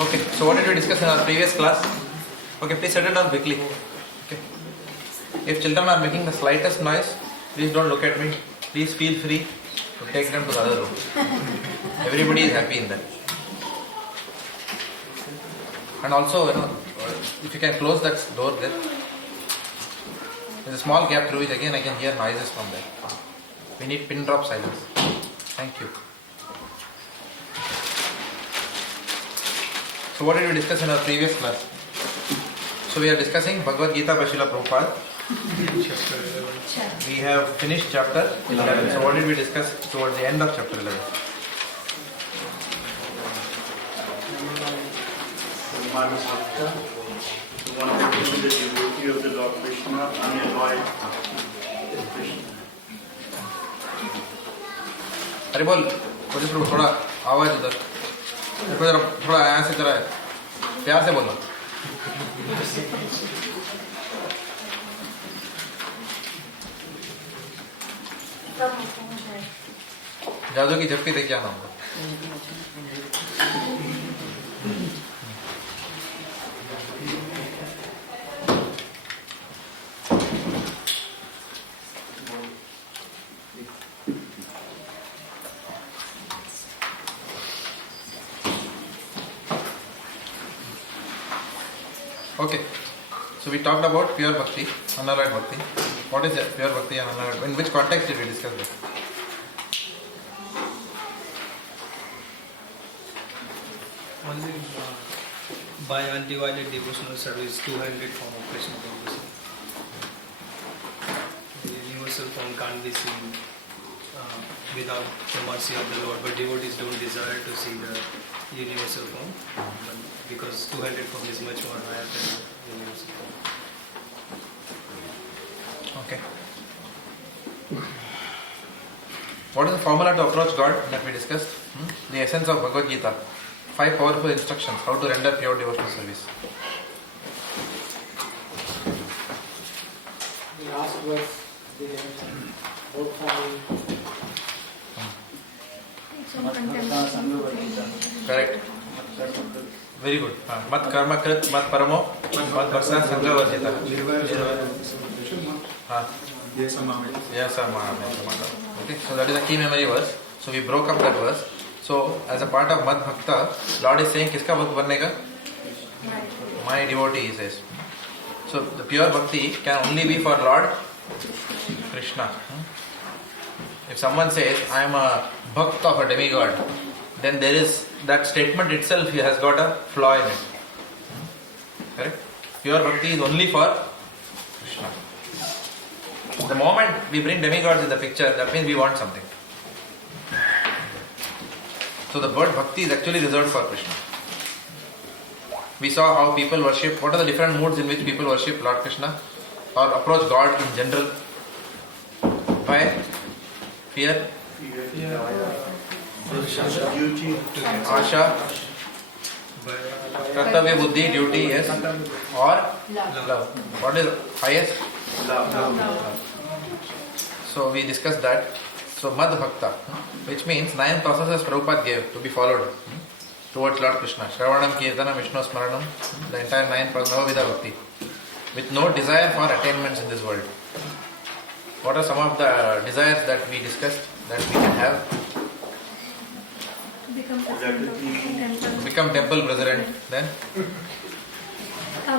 Okay, so what did we discuss in our previous class? Okay, please settle down quickly. Okay. If children are making the slightest noise, please don't look at me. Please feel free to take them to the other room. Everybody is happy in that. And also, if you can close that door there, there's a small gap through which again I can hear noises from there. We need pin drop silence. Thank you. So what did we discuss in our previous class? So we are discussing Bhagavad Gita by Srila Prabhupada. We have finished chapter 11. So what did we discuss towards the end of chapter 11? The one who is the devotee of the Lord Krishna and the Lord Krishna. अरे बोल थोड़ा आवाज उधर थोड़ा यहाँ से जरा प्यार से बोलो जादू की झपकी देख क्या नाम Okay, so we talked about pure bhakti, unalloyed bhakti. What is that? Pure bhakti and unalloyed? In which context did we discuss this? Only by undivided devotional service, 200 form of Krishna consciousness. The universal form can't be seen without the mercy of the Lord, but devotees don't desire to see the universal form, because 200 form is much more higher than the universal form. Okay. What is the formula to approach God that we discussed? The essence of Bhagavad Gita. 5 powerful instructions how to render pure devotional service. The last verse, Correct. Very good. Mat karma krit, mat paramo, mat bhakta sangha varjita. Yes, okay, so that is a key memory verse. So we broke up that verse. So as a part of Mad Bhakta, Lord is saying, किसका भक्त बनने का? My devotee, he says. So the pure bhakti can only be for Lord Krishna. If someone says, I am a bhakt of a demigod, then there is that statement itself has got a flaw in it. Correct? Pure bhakti is only for Krishna. The moment we bring demigods in the picture, that means we want something. So the word bhakti is actually reserved for Krishna. We saw how people worship, what are the different modes in which people worship Lord Krishna or approach God in general. By fear, Duty, asha, kartavya buddhi, duty, yes, or love. What is highest? love. So we discussed that. So Mad Bhakta, which means 9 processes Prabhupada gave to be followed towards Lord Krishna. Shravanam, Kirtanam, Vishnu Smaranam, the entire 9 processes, Navavida Bhakti, with no desire for attainments in this world. What are some of the desires that we discussed that we can have? Become temple president, then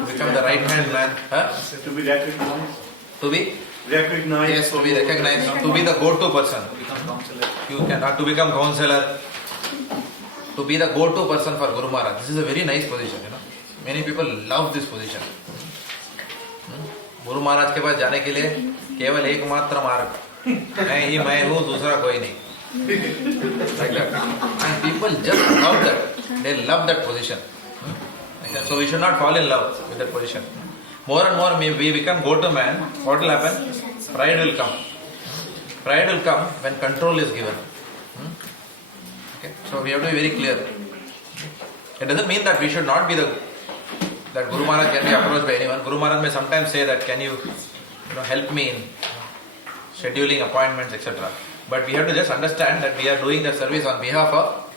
become the right hand man. To be recognized. To be? Recognized. Yes, to be recognized, to be the go-to person. You cannot to become counselor, to be the go-to person for Guru Maharaj. This is a very nice position, Many people love this position. Guru Maharaj के पास जाने के लिए केवल एकमात्र मार्ग, मैं हूँ, दूसरा कोई नहीं. Like that. And people just love that. They love that position. Like that. So we should not fall in love with that position. More and more we become go-to man, what will happen? Pride will come. Pride will come when control is given. Okay? So we have to be very clear. It doesn't mean that we should not be that Guru Maharaj can be approached by anyone. Guru Maharaj may sometimes say that, can you help me in scheduling appointments, etc. But we have to just understand that we are doing the service on behalf of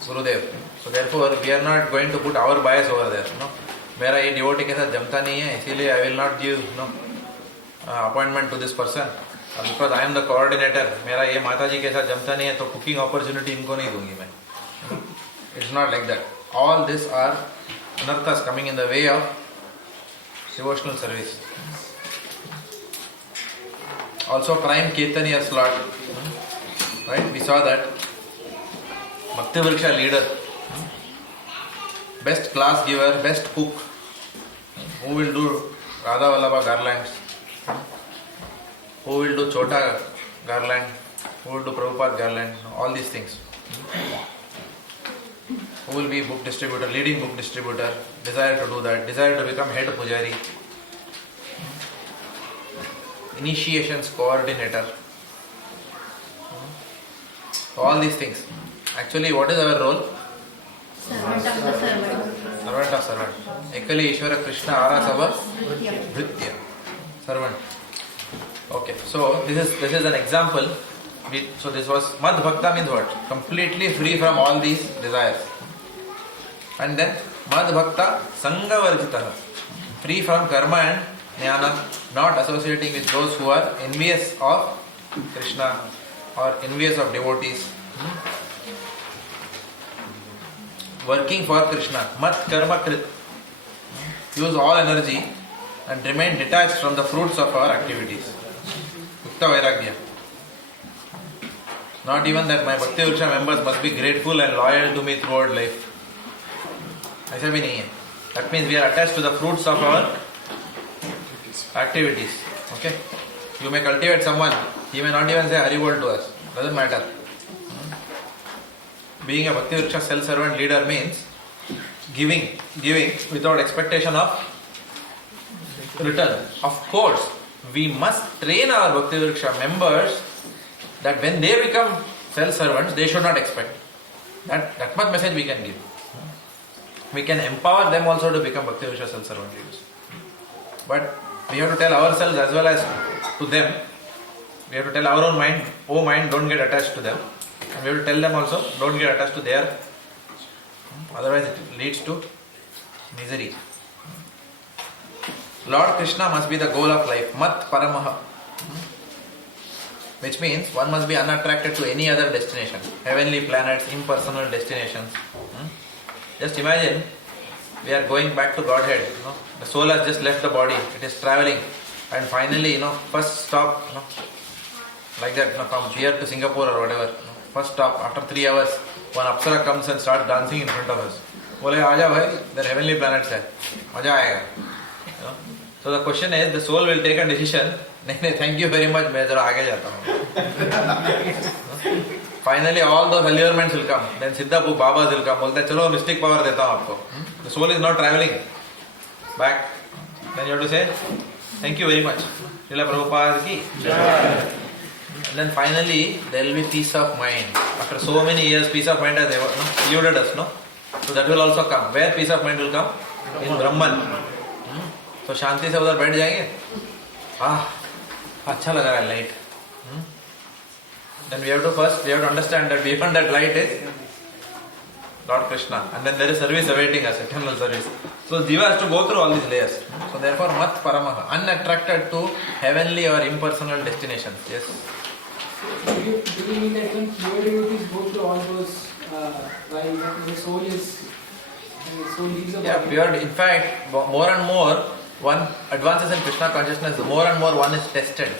Gurudev. So So therefore, we are not going to put our bias over there. No, मेरा ये devotee के साथ जमता नहीं है, इसीलिए I will not give appointment to this person. Because I am the coordinator, मेरा ये माता जी के साथ जमता नहीं है, तो cooking opportunity इनको नहीं दूंगी मैं. It's not like that. All these are anarthas coming in the way of devotional service. Also, prime Kirtaniya slot. Right? We saw that. Bhakti Vriksha leader. Best class giver, best cook. Who will do Radha Vallabha garlands? Who will do Chota garland? Who will do Prabhupada garland? All these things. Who will be book distributor, leading book distributor, desire to do that, desire to become head pujari, initiations coordinator, all these things. Actually, what is our role? Servant of the servant. Servant of servant. Ekali Ishvara Krishna Arasava Vritya. Servant. Okay, so this is an example. So this was Mad Bhakta means what? Completely free from all these desires. And then Mad Bhakta Sangha Varjitaha, free from karma and jnana, not associating with those who are envious of Krishna or envious of devotees. Working for Krishna, Mat Karma Krit. Use all energy and remain detached from the fruits of our activities. Yukta Vairagya. Not even that my Bhakti Vriksha members must be grateful and loyal to me throughout life. ऐसा भी नहीं है. That means we are attached to the fruits of our activities. Okay? You may cultivate someone, he may not even say Haribol to us. Doesn't matter. Being a Bhakti Vriksha self-servant leader means giving without expectation of return. Of course, we must train our Bhakti Vriksha members that when they become self-servants, they should not expect. That much message we can give. We can empower them also to become Bhakti Vriksha self-servant leaders. But we have to tell ourselves as well as to them. We have to tell our own mind, oh mind, don't get attached to them. And we have to tell them also, don't get attached to their. Otherwise it leads to misery. Lord Krishna must be the goal of life. Mat Paramaha. Which means one must be unattracted to any other destination. Heavenly planets, impersonal destinations. Just imagine, we are going back to Godhead. The soul has just left the body. It is traveling. And finally, first stop, like that, from here to Singapore or whatever. First stop, after 3 hours, one Apsara comes and starts dancing in front of us. Bole, aaja bhai, there are heavenly planets hai. Maja aayega. So the question is, the soul will take a decision. Thank you very much, मैं जरा आगे जाता हूँ. Finally, all those allurements will come. Then Siddha Babas will come. बोलता है चलो mystic power देता हूँ आपको. The soul is not traveling back. Then you have to say, thank you very much. Srila Prabhupada ki. And then finally, there will be peace of mind. After so many years, peace of mind has eluded us, no? So that will also come. Where peace of mind will come? In Brahman. So शांति से उधर बैठ जाएंगे. अच्छा लग रहा है light. Then we have to understand that beyond that light is Lord Krishna. And then there is service awaiting us, eternal service. So Jiva has to go through all these layers. So therefore, Mat Paramaha, unattracted to heavenly or impersonal destinations. Yes. Do you mean that when pure devotees go through all those, while the soul leaves the body? Yeah, pure. In fact, more and more, one advances in Krishna consciousness, more and more one is tested.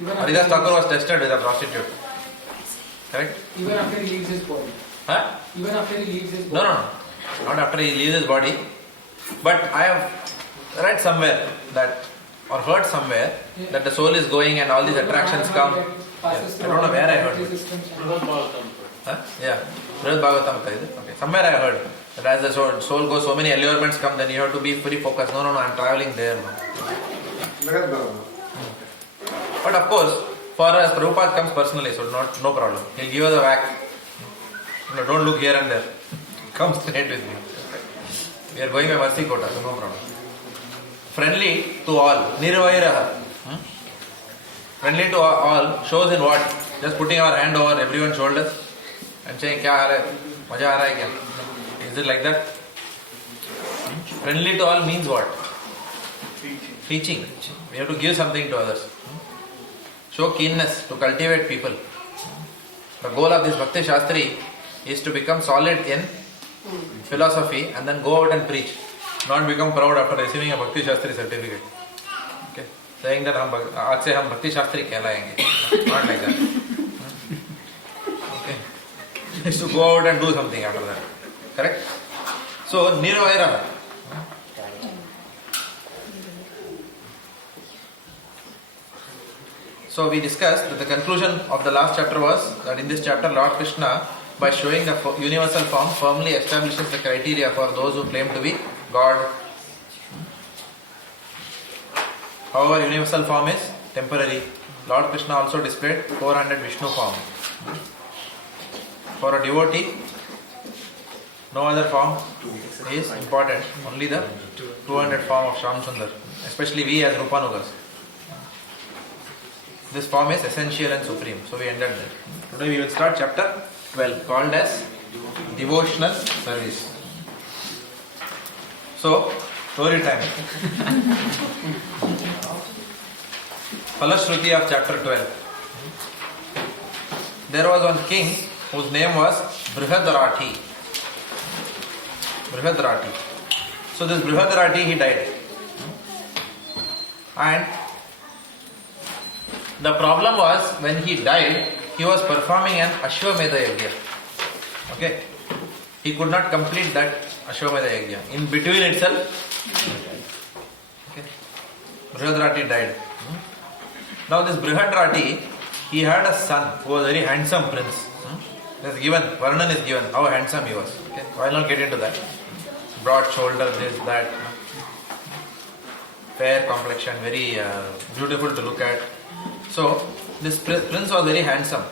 Haridas Thakur was tested with a prostitute. Correct? Even after he leaves his body. Huh? Even after he leaves his body. No. Not after he leaves his body. But I have read somewhere that, or heard somewhere, that the soul is going and all these attractions come. I don't know where I heard it. Huh? Yeah. Brihad Bhagavatam is it? Okay. Somewhere I heard that as the soul goes, so many allurements come, then you have to be fully focused. No, I'm traveling there. But of course, for us, Prabhupada comes personally, so no problem. He'll give us a whack. Don't look here and there. Come straight with me. We are going by mercy quota, so no problem. Friendly to all. Nirvairaha. Friendly to all shows in what? Just putting our hand over everyone's shoulders and saying, Kya hai? मजा आ रहा है क्या? Is it like that? Friendly to all means what? Teaching. We have to give something to others. Show keenness to cultivate people. The goal of this Bhakti Shastri is to become solid in philosophy and then go out and preach. Not become proud after receiving a Bhakti Shastri certificate. Okay? Saying that आज से हम Bhakti Shastri कहलाएंगे. Not like that. Okay? Is to go out and do something after that. Correct? So, nirvaira. So we discussed that the conclusion of the last chapter was that in this chapter Lord Krishna, by showing the universal form, firmly establishes the criteria for those who claim to be God. However, universal form is temporary. Lord Krishna also displayed 400 Vishnu form. For a devotee, no other form is important, only the 200 form of Shyam Sundar, especially we as Rupanugas. This form is essential and supreme. So we ended there. Today we will start chapter 12 called as Devotional Service. So, story time. Falashruti of chapter 12. There was one king whose name was Brihadrati. So this Brihadrati, he died. And the problem was, when he died, he was performing an Ashwamedha Yajna. Okay? He could not complete that Ashwamedha Yajna. In between itself, okay, Brihadrati died. Now this Brihadrati, he had a son who was a very handsome prince. There's given, Varnan is given, how handsome he was. Okay? So I'll not get into that. Broad shoulder, this, that. Fair complexion, very beautiful to look at. So, this prince was very handsome.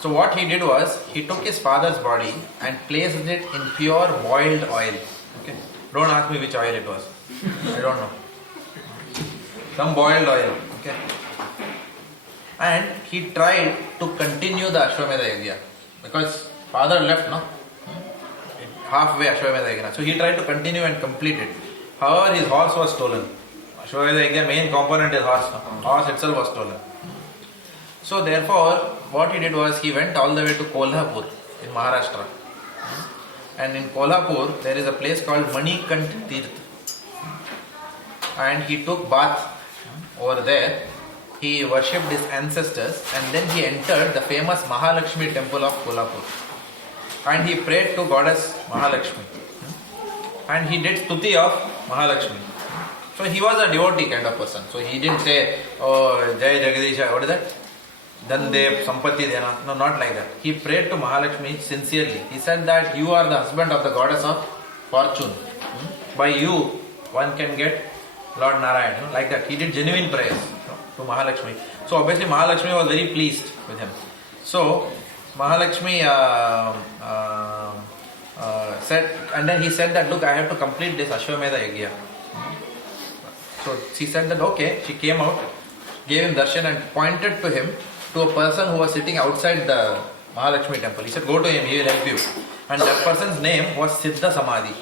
So what he did was, he took his father's body and placed it in pure boiled oil. Okay? Don't ask me which oil it was. I don't know. Some boiled oil. Okay? And he tried to continue the Ashwamedha Yajna. Because father left, no? Halfway Ashwamedha Yajna. So he tried to continue and complete it. However, his horse was stolen. Ashwamedha Yajna main component is horse. Horse itself was stolen. So therefore, what he did was, he went all the way to Kolhapur in Maharashtra. And in Kolhapur, there is a place called Manikant Tirth. And he took bath over there. He worshipped his ancestors, and then he entered the famous Mahalakshmi temple of Kolhapur. And he prayed to goddess Mahalakshmi. And he did stuti of Mahalakshmi. So he was a devotee kind of person. So he didn't say, oh, Jai Jagadisha, what is that? Dande, Sampati Dena. No, not like that. He prayed to Mahalakshmi sincerely. He said that you are the husband of the goddess of fortune. By you, one can get Lord Narayan. Like that. He did genuine prayers to Mahalakshmi. So obviously Mahalakshmi was very pleased with him. So Mahalakshmi said, and then he said that, look, I have to complete this Ashwamedha Yajna. So she said that, okay. She came out, gave him darshan and pointed to him, to a person who was sitting outside the Mahalakshmi temple. He said, go to him, he will help you. And that person's name was Siddha Samadhi.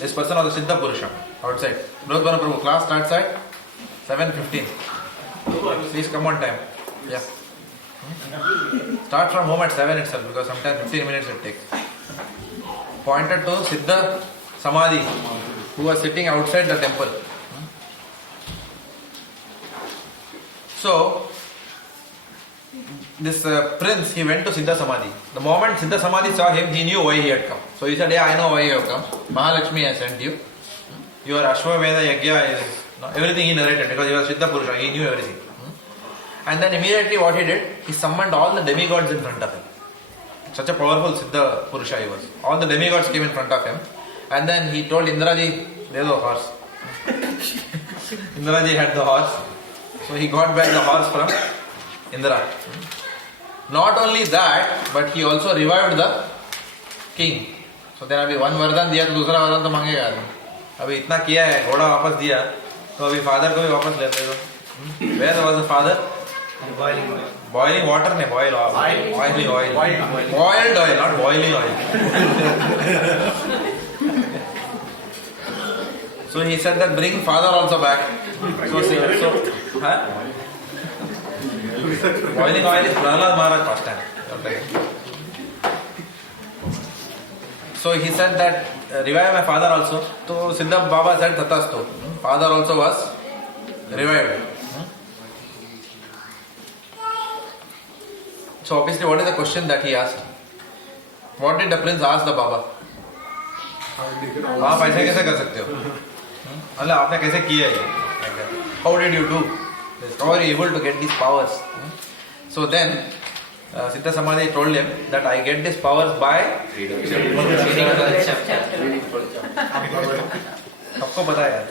This person was a Siddha Purusha outside. Bhagavad Prabhu, class starts at 7:15. Please come on time. Yeah. Start from home at 7 itself, because sometimes 15 minutes it takes. Pointed to Siddha Samadhi, who was sitting outside the temple. So, this prince, he went to Siddha Samadhi. The moment Siddha Samadhi saw him, he knew why he had come. So he said, yeah, I know why you have come. Mahalakshmi has sent you. Your Ashwamedha Yajna is, everything he narrated, because he was Siddha Purusha, he knew everything. And then immediately what he did, he summoned all the demigods in front of him. Such a powerful Siddha Purusha he was. All the demigods came in front of him. And then he told Indraji, there's a horse. Indraji had the horse. So he got back the horse from Indra. Not only that, but he also revived the king. So then अभी one वरदान दिया तो दूसरा वरदान तो मांगेगा आदमी. अभी इतना किया है, घोड़ा वापस दिया, तो अभी father को भी वापस ले लेगा. Where was the father? boiling oil. Boiling water ne boil oil. Boiling oil. Boiled oil, not boiling oil. So he said that bring father also back. Huh? Boiling oil is Prahlad Maharaj first time. So he said that revive my father also. So Siddha Baba said Tatastu. Father also was revived. So obviously what is the question that he asked? What did the prince ask the Baba? आप ऐसे कैसे कर सकते हो? अल्लाह आपने कैसे किया ये? How did you do this? How are you able to get these powers? So then Siddha Samadhi told him that I get these powers by reading 12 chapter. सबको पता है यार.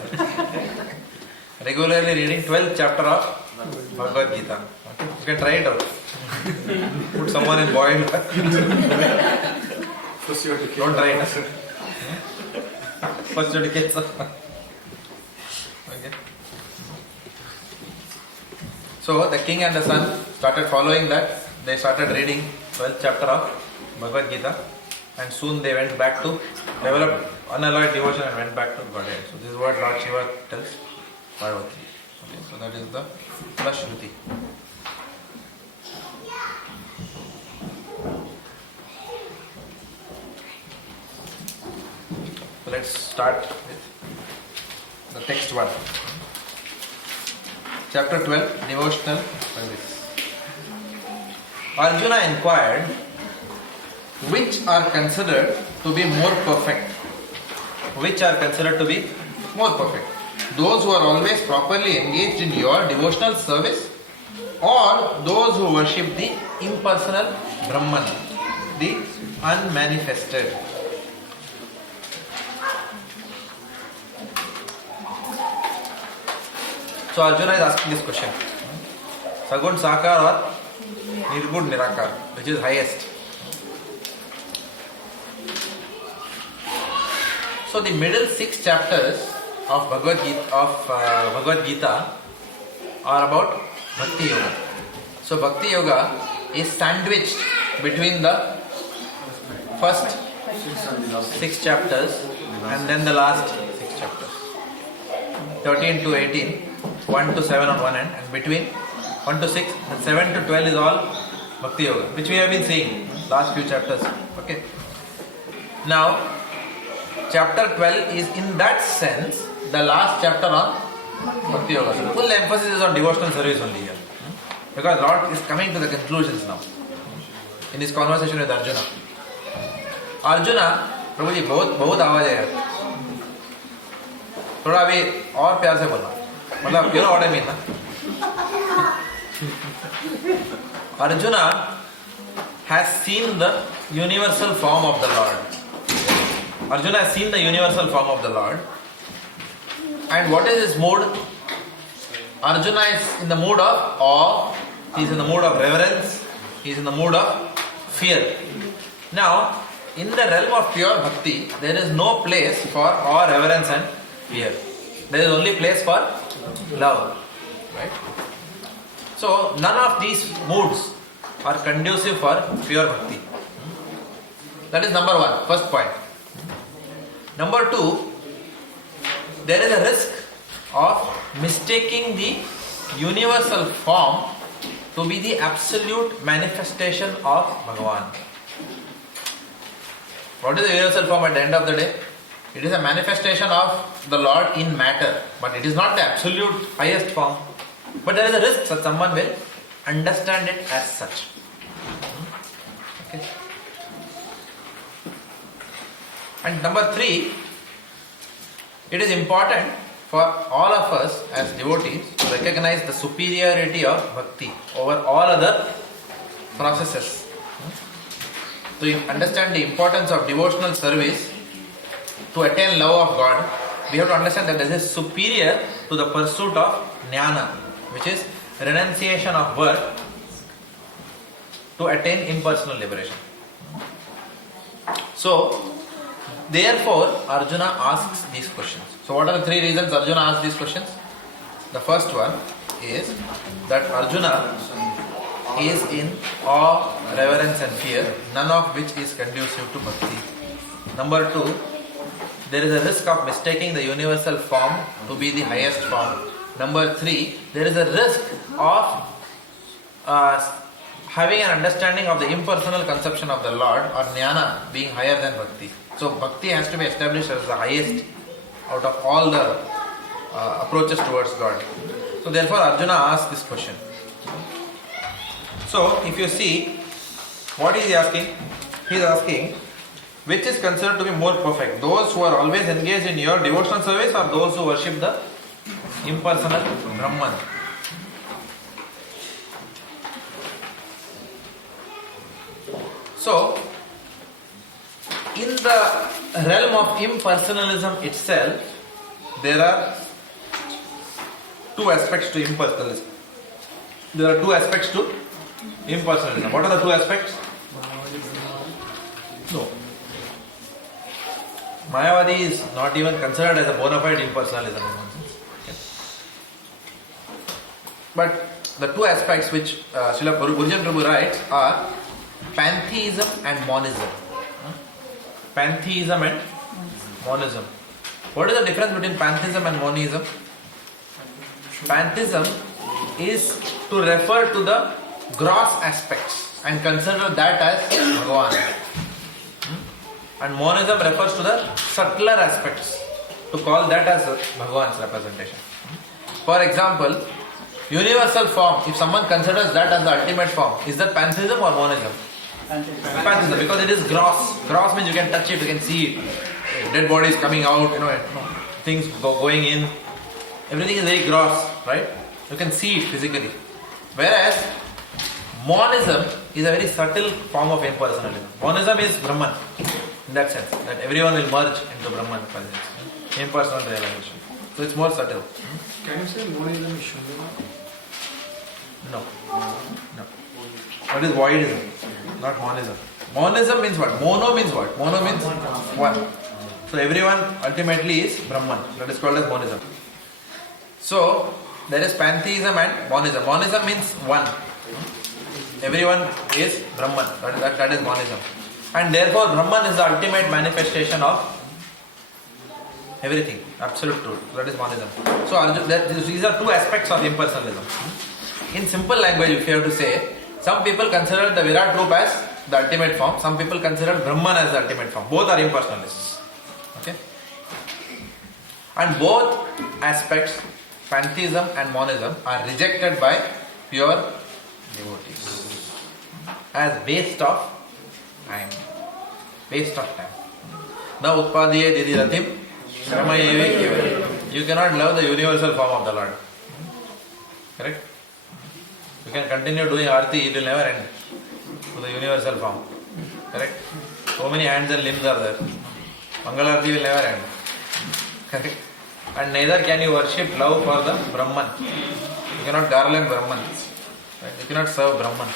Regularly reading 12th chapter of Bhagavad Gita. You can try it out. Put someone in boiled. Don't try it. First you get some. Okay. So the king and the son started following that. They started reading 12th chapter of Bhagavad Gita, and soon they went back to develop unalloyed devotion and went back to Godhead. So this is what Lord Shiva tells Parvati. Okay, so that is the Prashruti. So let's start with the text one. Chapter 12, Devotional Service. Arjuna inquired, which are considered to be more perfect? Which are considered to be more perfect? Those who are always properly engaged in your devotional service, or those who worship the impersonal Brahman, the unmanifested? So Arjuna is asking this question. Sagun Sakar or Nirgun Nirakar, which is highest? So the middle 6 chapters of Bhagavad Gita are about Bhakti Yoga. So Bhakti Yoga is sandwiched between the first 6 chapters and then the last 6 chapters. 13 to 18, 1 to 7 on one end, and between 1 to 6 and 7 to 12 is all Bhakti Yoga, which we have been seeing last few chapters. Okay. Now, chapter 12 is in that sense the last chapter on Bhakti Yoga. So full emphasis is on devotional service only here. Because Lord is coming to the conclusions now. In his conversation with Arjuna. Arjuna, प्रभु जी बहुत आवाज है यार. थोड़ा अभी और प्यार से बोलना. मतलब you know what I mean ना? Arjuna has seen the universal form of the Lord. Arjuna has seen the universal form of the Lord. And what is his mood? Arjuna is in the mood of awe, he is in the mood of reverence, he is in the mood of fear. Now, in the realm of pure bhakti, there is no place for awe, reverence and fear. There is only place for love. Right? So, none of these moods are conducive for pure bhakti. That is number one, first point. Number two, there is a risk of mistaking the universal form to be the absolute manifestation of Bhagavan. What is the universal form at the end of the day? It is a manifestation of the Lord in matter, but it is not the absolute highest form. But there is a risk that someone will understand it as such. Okay. And number three, it is important for all of us as devotees to recognize the superiority of bhakti over all other processes. To understand the importance of devotional service, to attain love of God, we have to understand that this is superior to the pursuit of jnana, which is renunciation of birth to attain impersonal liberation. So, therefore, Arjuna asks these questions. So, what are the three reasons Arjuna asks these questions? The first one, is that Arjuna is in awe, reverence and fear, none of which is conducive to bhakti. Number 2, there is a risk of mistaking the universal form to be the highest form. Number 3, there is a risk of having an understanding of the impersonal conception of the Lord or jnana being higher than bhakti. So bhakti has to be established as the highest out of all the approaches towards God. So therefore Arjuna asked this question. So if you see, what is he asking? He is asking, which is considered to be more perfect? Those who are always engaged in your devotional service or those who worship the impersonal Brahman? So, in the realm of impersonalism itself, there are two aspects to impersonalism. There are two aspects to impersonalism. What are the two aspects? No. Mayavadi is not even considered as a bona fide impersonalism. But the two aspects which Srila Gurujan Prabhu writes are pantheism and monism. Pantheism and monism. What is the difference between pantheism and monism? Pantheism is to refer to the gross aspects and consider that as Bhagavan. And monism refers to the subtler aspects, to call that as Bhagavan's representation. For example, universal form, if someone considers that as the ultimate form, is that pantheism or monism? Pantheism, because it is gross. Gross means you can touch it, you can see it. Dead bodies coming out, things going in. Everything is very gross, right? You can see it physically. Whereas monism is a very subtle form of impersonalism. Monism is Brahman, in that sense, that everyone will merge into Brahman presence. Impersonal realization. So it's more subtle. Can you say monism is Shunyava? No. What is voidism? Not monism. Monism means what? Mono means what? Mono means one. So everyone ultimately is Brahman. That is called as monism. So there is pantheism and monism. Monism means one. Everyone is Brahman. That is monism. And therefore Brahman is the ultimate manifestation of everything. Absolute truth. That is monism. So these are two aspects of impersonalism. In simple language, if you have to say, some people consider the Virat Roop as the ultimate form. Some people consider Brahman as the ultimate form. Both are impersonalists. Okay? And both aspects, pantheism and monism, are rejected by pure devotees as waste of time. Waste of time. Na utpadiye didi ratim shramayeve kevalam. You cannot love the universal form of the Lord. Correct? You can continue doing arti, it will never end to the universal form. Correct? So many hands and limbs are there. Mangalarti will never end. Correct? And neither can you worship love for the Brahman. You cannot garland Brahman. Right? You cannot serve Brahman.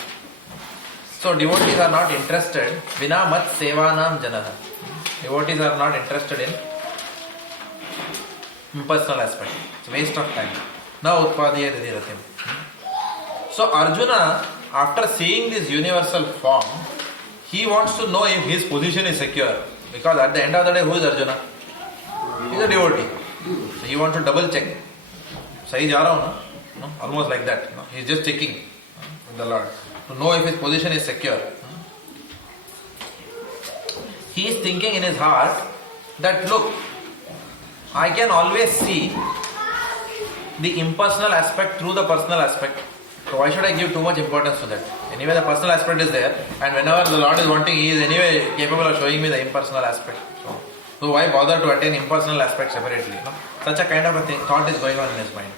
So devotees are not interested. Vina mat sevanam janaha. Devotees are not interested in impersonal aspect. It's a waste of time. Na utpadiye didi ratim. So Arjuna, after seeing this universal form, he wants to know if his position is secure. Because at the end of the day, who is Arjuna? He is a devotee. So he wants to double check. Sahi ja raha hu na? Almost like that. He is just checking with the Lord to know if his position is secure. He is thinking in his heart that, look, I can always see the impersonal aspect through the personal aspect. So why should I give too much importance to that? Anyway, the personal aspect is there, and whenever the Lord is wanting, He is anyway capable of showing me the impersonal aspect. So why bother to attain impersonal aspect separately? No? Such a kind of a thought is going on in his mind.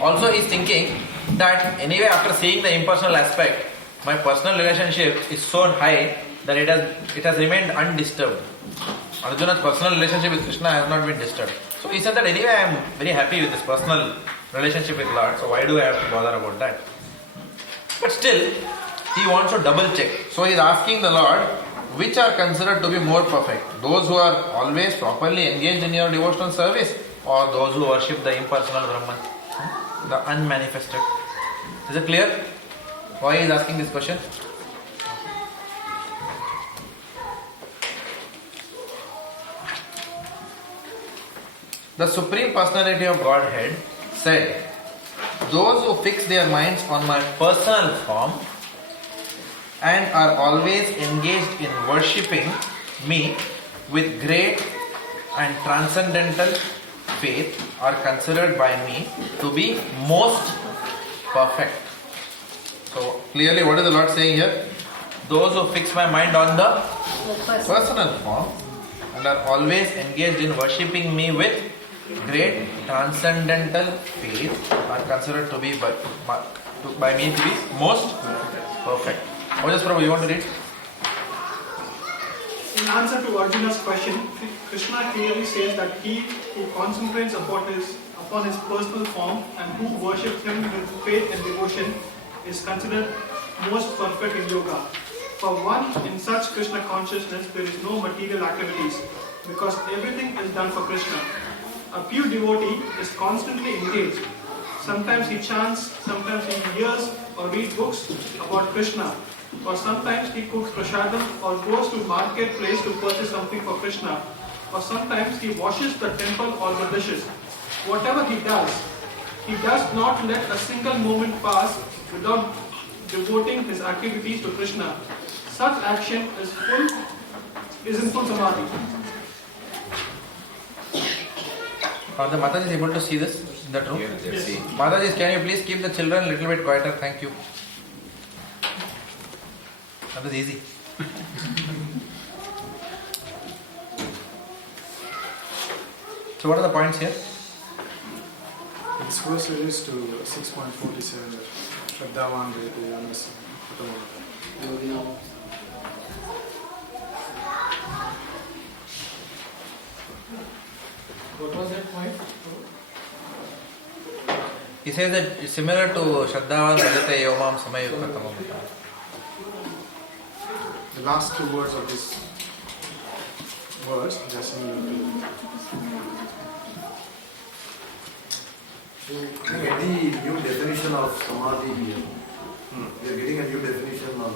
Also, he is thinking that anyway, after seeing the impersonal aspect, my personal relationship is so high that it has remained undisturbed. Arjuna's personal relationship with Krishna has not been disturbed. So he said that anyway, I am very happy with this personal relationship with Lord, so why do I have to bother about that? But still, he wants to double check. So he is asking the Lord, which are considered to be more perfect? Those who are always properly engaged in your devotional service, or those who worship the impersonal Brahman, the unmanifested. Is it clear? Why he is asking this question? The Supreme Personality of Godhead said, "Those who fix their minds on my personal form and are always engaged in worshipping me with great and transcendental faith are considered by me to be most perfect." So clearly what is the Lord saying here? Those who fix my mind on the personal form and are always engaged in worshipping me with great transcendental faith are considered to be by me to be most perfect. Ojas Prabhu, you want to read? In answer to Arjuna's question, Krishna clearly says that he who concentrates upon his personal form and who worships him with faith and devotion is considered most perfect in yoga. For one, in such Krishna consciousness, there is no material activities because everything is done for Krishna. A pure devotee is constantly engaged. Sometimes he chants, sometimes he hears or reads books about Krishna, or sometimes he cooks prasadam or goes to marketplace to purchase something for Krishna, or sometimes he washes the temple or the dishes. Whatever he does not let a single moment pass without devoting his activities to Krishna. Such action is in full samadhi. The Mataji is able to see this in that room? Yes. Mataji, can you please keep the children a little bit quieter? Thank you. That was easy. So what are the points here? It's first reduced to 6.47. Shraddhavan Vedayanasa. What was that point? He says that it's similar to Shraddhavan Vedate Yomam Samayukkatamam. The last two words of this verse are similar to. So, any new definition of samadhi here? We are getting a new definition or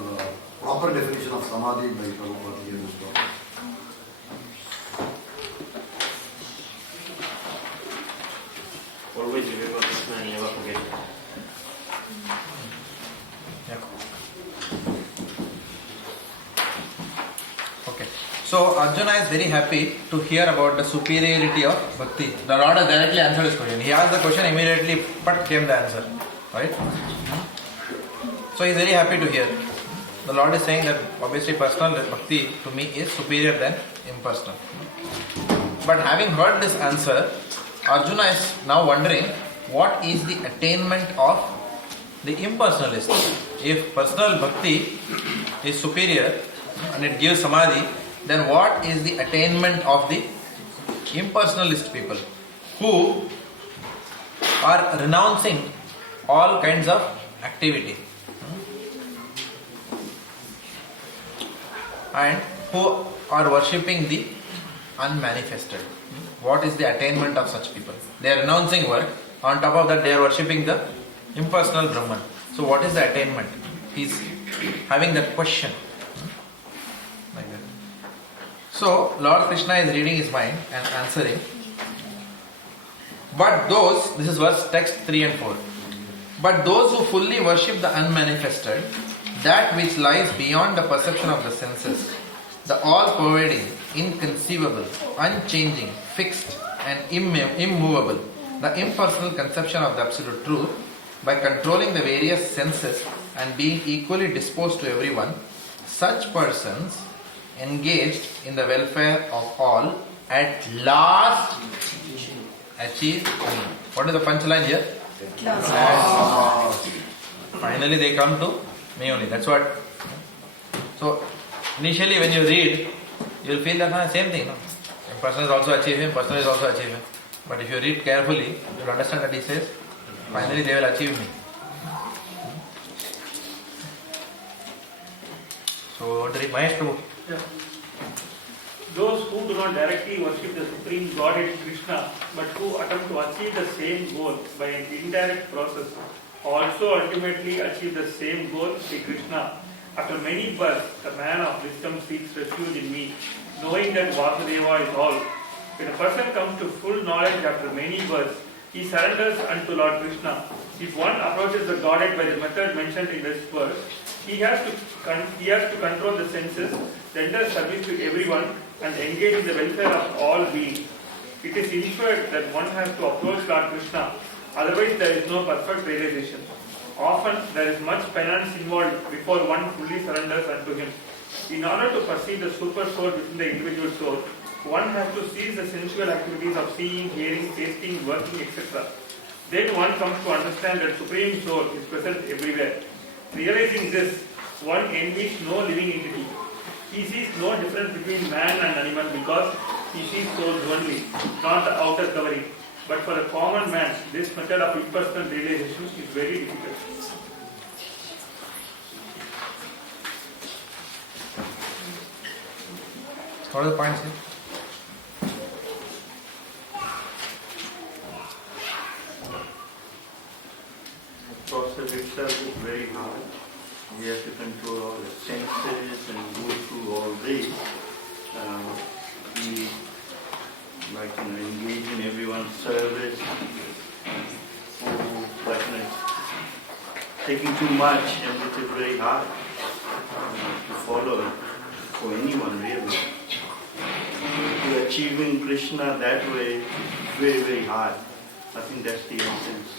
proper definition of samadhi by Prabhupada here as well. Always remember Krishna and never forget. Okay. So Arjuna is very happy to hear about the superiority of bhakti. The Lord has directly answered his question. He asked the question, immediately but came the answer. Right? So he is very happy to hear. The Lord is saying that obviously personal bhakti to me is superior than impersonal. But having heard this answer, Arjuna is now wondering what is the attainment of the impersonalist. If personal bhakti is superior and it gives samadhi, then what is the attainment of the impersonalist people who are renouncing all kinds of activity and who are worshipping the unmanifested? What is the attainment of such people? They are renouncing work. On top of that, they are worshipping the impersonal Brahman. So what is the attainment? He is having that question. Like that. So Lord Krishna is reading his mind and answering. But those, this is verse text 3 and 4. But those who fully worship the unmanifested, that which lies beyond the perception of the senses, the all-pervading, inconceivable, unchanging, fixed and immovable, the impersonal conception of the absolute truth, by controlling the various senses and being equally disposed to everyone, such persons engaged in the welfare of all at last achieve. What is the punchline here? At last. Finally they come to me only. That's what. So initially when you read, you will feel that same thing. No? Person is also achieving, person is also achieving. But if you read carefully, you will understand that he says, finally they will achieve me. So, what do you read? Mahesh Prabhu? Yeah. Those who do not directly worship the Supreme Godhead Krishna, but who attempt to achieve the same goal by an indirect process, also ultimately achieve the same goal, Sri Krishna. After many births, the man of wisdom seeks refuge in me, knowing that Vasudeva is all. When a person comes to full knowledge after many births, he surrenders unto Lord Krishna. If one approaches the Godhead by the method mentioned in this verse, he has to control the senses, render service to everyone, and engage in the welfare of all beings. It is inferred that one has to approach Lord Krishna, otherwise there is no perfect realization. Often there is much penance involved before one fully surrenders unto him. In order to perceive the super soul within the individual soul, one has to cease the sensual activities of seeing, hearing, tasting, working, etc. Then one comes to understand that Supreme Soul is present everywhere. Realizing this, one envies no living entity. He sees no difference between man and animal because he sees souls only, not the outer covering. But for a common man, this method of impersonal realization is very difficult. What are the points here? The process itself is very hard. We have to control all the senses and go through all this. We engage in everyone's service. But taking too much, and it is very hard to follow for anyone really. To achieving Krishna that way is very, very hard. I think that's the essence.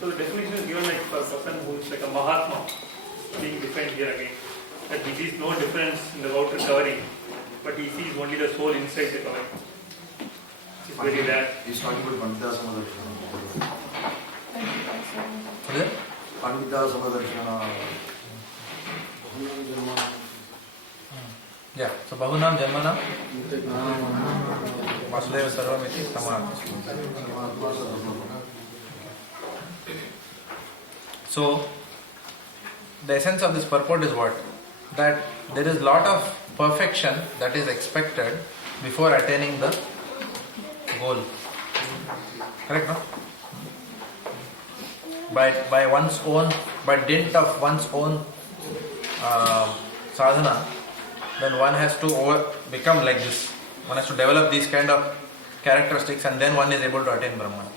So the definition is given like for a person who is like a Mahatma, being defined here again. That he sees no difference in the outer covering, but he sees only the soul inside the covering. It's very rare. He's talking about Bhaktivedanta Swami What is it? Bhaktivedanta Swami Yeah, so Bahunam Janmanam Vasudeva Sarvamiti Samarth. So, the essence of this purport is what? That there is lot of perfection that is expected before attaining the goal. Correct, no? By one's own, by dint of one's own sadhana, then one has to become like this. One has to develop these kind of characteristics and then one is able to attain Brahman.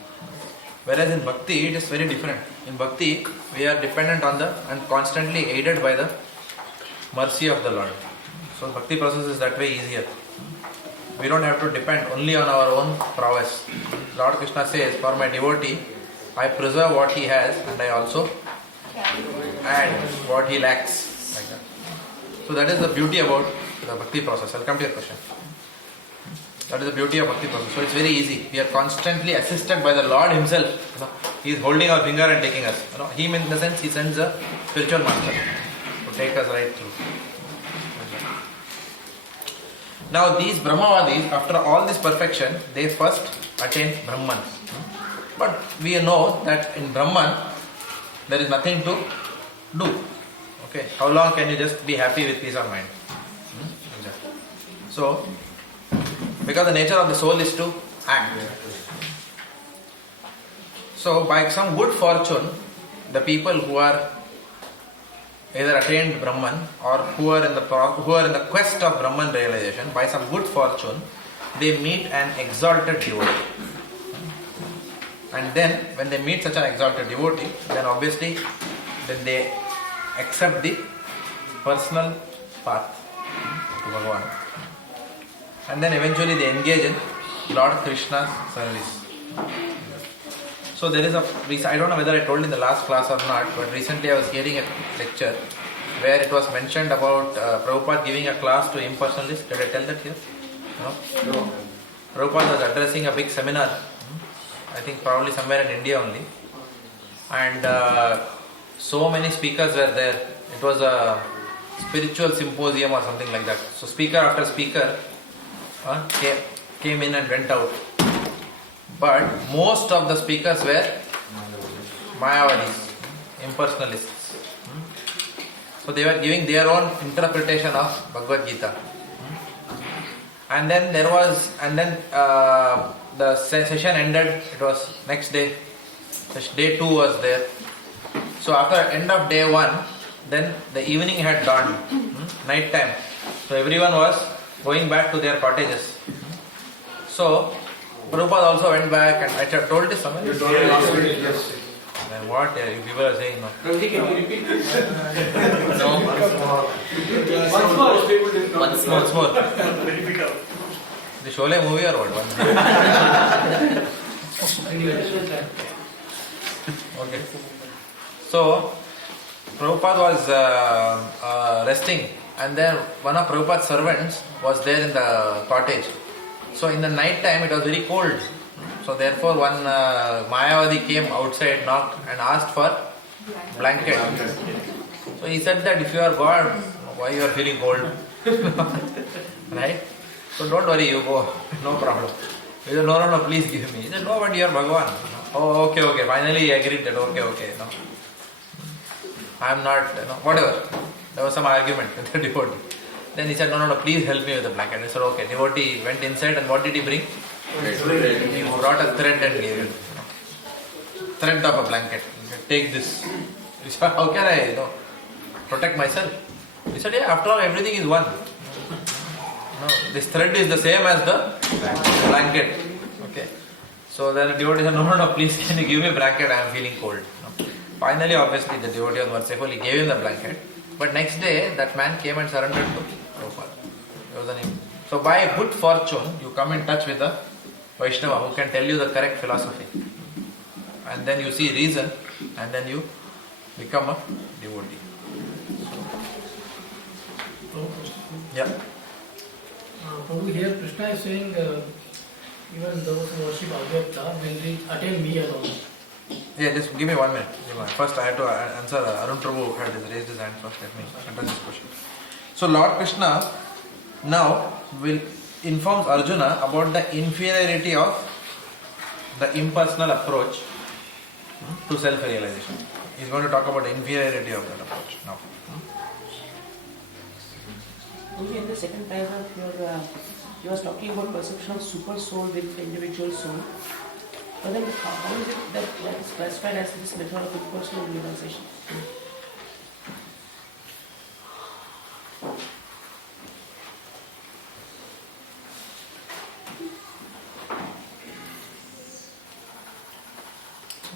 Whereas in Bhakti, it is very different. In Bhakti, we are dependent on and constantly aided by the mercy of the Lord. So Bhakti process is that way easier. We don't have to depend only on our own prowess. Lord Krishna says, for my devotee, I preserve what he has and I also add what he lacks. Like that. So that is the beauty about the Bhakti process. I'll come to your question. That is the beauty of Bhakti process. So it's very easy. We are constantly assisted by the Lord Himself. He is holding our finger and taking us. Him in the sense He sends a spiritual master to take us right through. Now these Brahmavadis, after all this perfection, they first attain Brahman. But we know that in Brahman, there is nothing to do. Okay, how long can you just be happy with peace of mind? So, because the nature of the soul is to act. So, by some good fortune, the people who are either attained Brahman or who are in the quest of Brahman realization, by some good fortune, they meet an exalted devotee. And then, when they meet such an exalted devotee, then obviously, then they accept the personal path to Bhagavan. And then eventually they engage in Lord Krishna's service. So there is I don't know whether I told in the last class or not, but recently I was hearing a lecture where it was mentioned about Prabhupada giving a class to impersonalists. Did I tell that here? No? Prabhupada was addressing a big seminar, I think probably somewhere in India only. And so many speakers were there. It was a spiritual symposium or something like that. So speaker after speaker came in and went out. But most of the speakers were Mayavadis, impersonalists. So they were giving their own interpretation of Bhagavad Gita. And then the session ended. It was next day. Day 2 was there. So after end of day 1, then the evening had dawned, night time. So everyone was going back to their cottages. So Prabhupada also went back, and I told this somewhere. You told me last week, yes. Then what? You people are saying no. Can you repeat? No. Once more. The Sholay movie or what? Okay. So Prabhupada was resting, and then one of Prabhupada's servants was there in the cottage. So in the night time it was very cold. So therefore one Mayavadi came outside, knocked and asked for blanket. So he said that if you are God, why you are feeling cold? Right? So don't worry, you go, no problem. He said, no, please give me. He said, no, but you are Bhagavan. Oh, okay. Finally he agreed that okay, no. I am not, whatever. There was some argument with the devotee. Then he said, no, please help me with the blanket. I said, okay. Devotee went inside, and what did he bring? He brought a thread and gave it. Thread of a blanket. He said, take this. He said, how can I, protect myself? He said, yeah, after all, everything is one. No, this thread is the same as the blanket. Okay. So then the devotee said, no, please, can you give me a blanket? I am feeling cold. Finally, obviously, the devotee was merciful. He gave him the blanket. But next day, that man came and surrendered to Prabhupada. That was the name. So by good fortune, you come in touch with a Vaishnava who can tell you the correct philosophy. And then you see reason, and then you become a devotee. Yeah. Prabhu, here Krishna is saying, even those who worship Avyakta will attain me alone. Yeah, just give me 1 minute. First, I have to answer. Arun Prabhu had raised his hand first. Let me address this question. So, Lord Krishna now informs Arjuna about the inferiority of the impersonal approach to self-realization. He is going to talk about the inferiority of that approach now. Only in the second paragraph, you was talking about perception of super soul with individual soul. But then, how is it that is classified as this method of impersonal realization?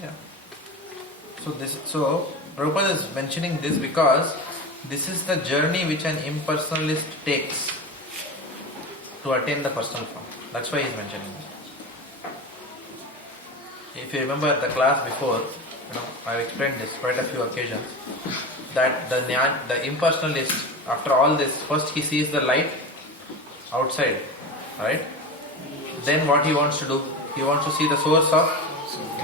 Yeah. So Prabhupada is mentioning this because this is the journey which an impersonalist takes to attain the personal form. That's why he is mentioning this. If you remember the class before, I have explained this quite a few occasions, that the impersonalist, after all this, first he sees the light outside, right? Then what he wants to do? He wants to see the source of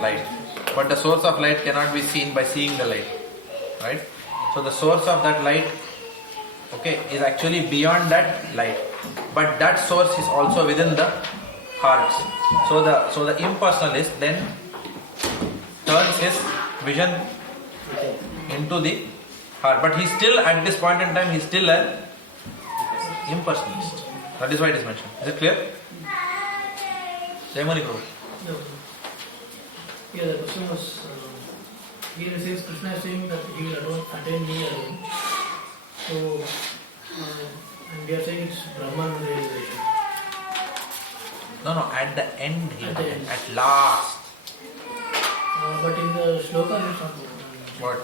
light. But the source of light cannot be seen by seeing the light, right? So the source of that light, is actually beyond that light. But that source is also within the hearts. So the impersonalist then turns his vision into the heart. But he's still, at this point in time, he's still an impersonalist. That is why it is mentioned. Is it clear? Jaimani Prabhu. Yeah, the question was, here it says Krishna is saying that he will attain me alone. So, and we are saying it's Brahman realization. No, at the end, at last. But in the shloka, it's not. What?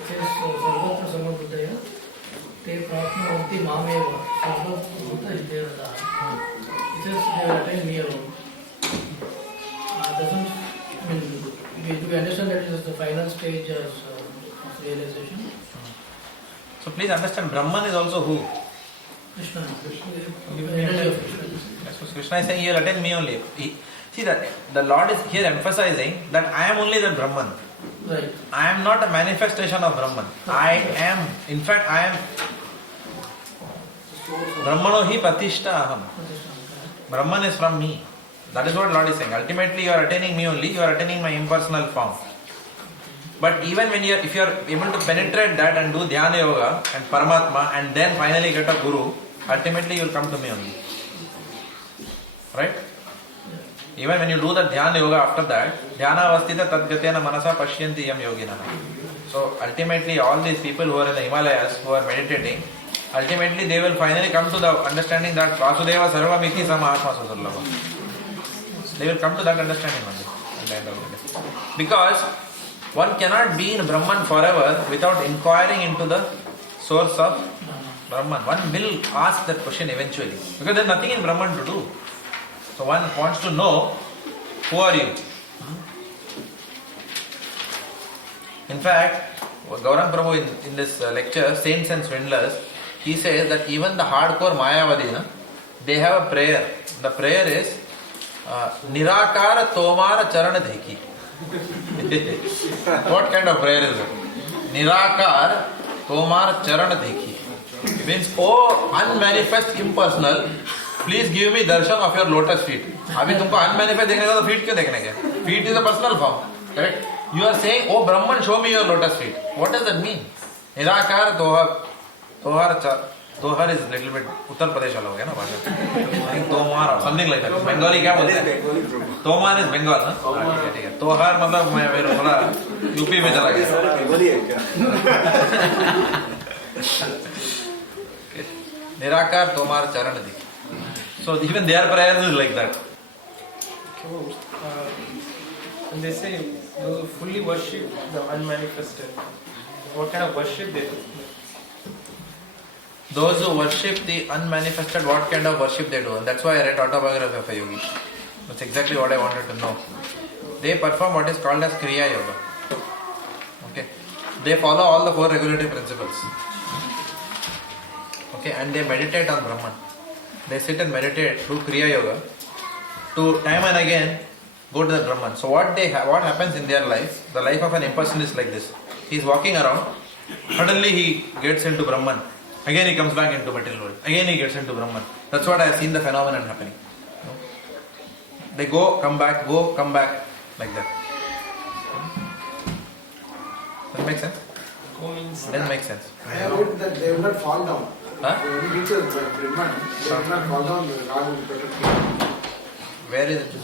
It says, Sarvatra Samabhuddhaya, Te Prapnavanti Mameva, Sarvabhuta Hidyarada. It says they will attain me alone. Do we understand that it is the final stage of realization? So please understand, Brahman is also who? Krishna. So Krishna is saying, he will attain me only. See that the Lord is here emphasizing that I am only the Brahman. Right. I am not a manifestation of Brahman. I am Brahmano hi patishta aham. Brahman is from me. That is what Lord is saying. Ultimately, you are attaining me only. You are attaining my impersonal form. But even when if you are able to penetrate that and do dhyana yoga and Paramatma and then finally get a guru, ultimately you will come to me only. Right? Even when you do the dhyana yoga after that, dhyana avastita tadgatena manasa pashyanti yam yogina. So ultimately all these people who are in the Himalayas, who are meditating, ultimately they will finally come to the understanding that Vasudeva sarvamiti samahatma sudurlabha. They will come to that understanding only at the end of the day. Because one cannot be in Brahman forever without inquiring into the source of Brahman. One will ask that question eventually. Because there is nothing in Brahman to do. So one wants to know, who are you? In fact, Gaurang Prabhu in this lecture, Saints and Swindlers, he says that even the hardcore Mayavadi, they have a prayer. The prayer is Nirakara Tomara Charana Dheki. What kind of prayer is it? Nirakar Tomar Charana Dheki. Means, oh unmanifest impersonal, please give me darshan of your lotus feet. Abhi tumko unmanifest dekhne ka to feet kyun dekhne ke? Feet is a personal form. Correct? You are saying, oh Brahman, show me your lotus feet. What does that mean? Nirakar Tohar is a little bit Uttar Pradesh wala ho gaya na bhasha. I think Tomar or something like that. Bengali kya bolte hain? Tomar is Bengal, na? ठीक है. Tohar मतलब मैं मेरे थोड़ा UP में चला गया. Nirakar Tomar Charan Di. So even their prayers is like that. When they say those who fully worship the unmanifested, what kind of worship they do? Those who worship the unmanifested, what kind of worship they do? And that's why I read Autobiography of a Yogi. That's exactly what I wanted to know. They perform what is called as Kriya Yoga. Okay. They follow all the 4 regulatory principles. Okay, and they meditate on Brahman. They sit and meditate through Kriya Yoga to time and again go to the Brahman. So what happens in their life, the life of an impersonal is like this. He is walking around, suddenly he gets into Brahman. Again he comes back into material world. Again he gets into Brahman. That's what I have seen the phenomenon happening. They go, come back, like that. Does that make sense? Doesn't make sense. I have heard that they will not fall down. Huh? When he reaches Brahman, they will not fall down. God will protect him. Where is it?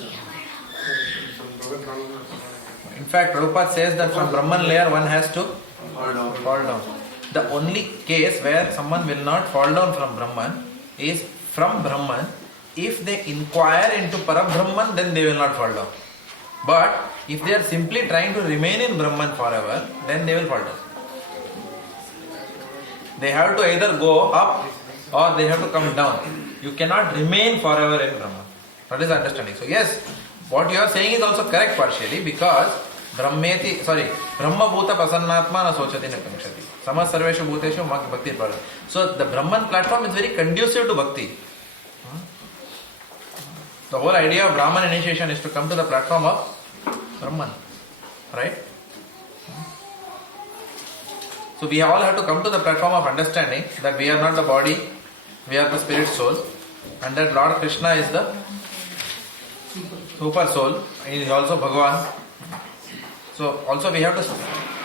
In fact, Prabhupada says that from Brahman layer one has to fall down. The only case where someone will not fall down from Brahman is from Brahman. If they inquire into Parabrahman, then they will not fall down. But if they are simply trying to remain in Brahman forever, then they will fall down. They have to either go up or they have to come down. You cannot remain forever in Brahman. That is the understanding. So yes, what you are saying is also correct partially, because Brahma Bhuta Prasannatma na sochati na kankshati. Sama sarveshu bhuteshu bhakti prada. So the Brahman platform is very conducive to bhakti. The whole idea of Brahman initiation is to come to the platform of Brahman. Right? So we all have to come to the platform of understanding that we are not the body, we are the spirit soul, and that Lord Krishna is the super soul, and he is also Bhagavan. So also we have to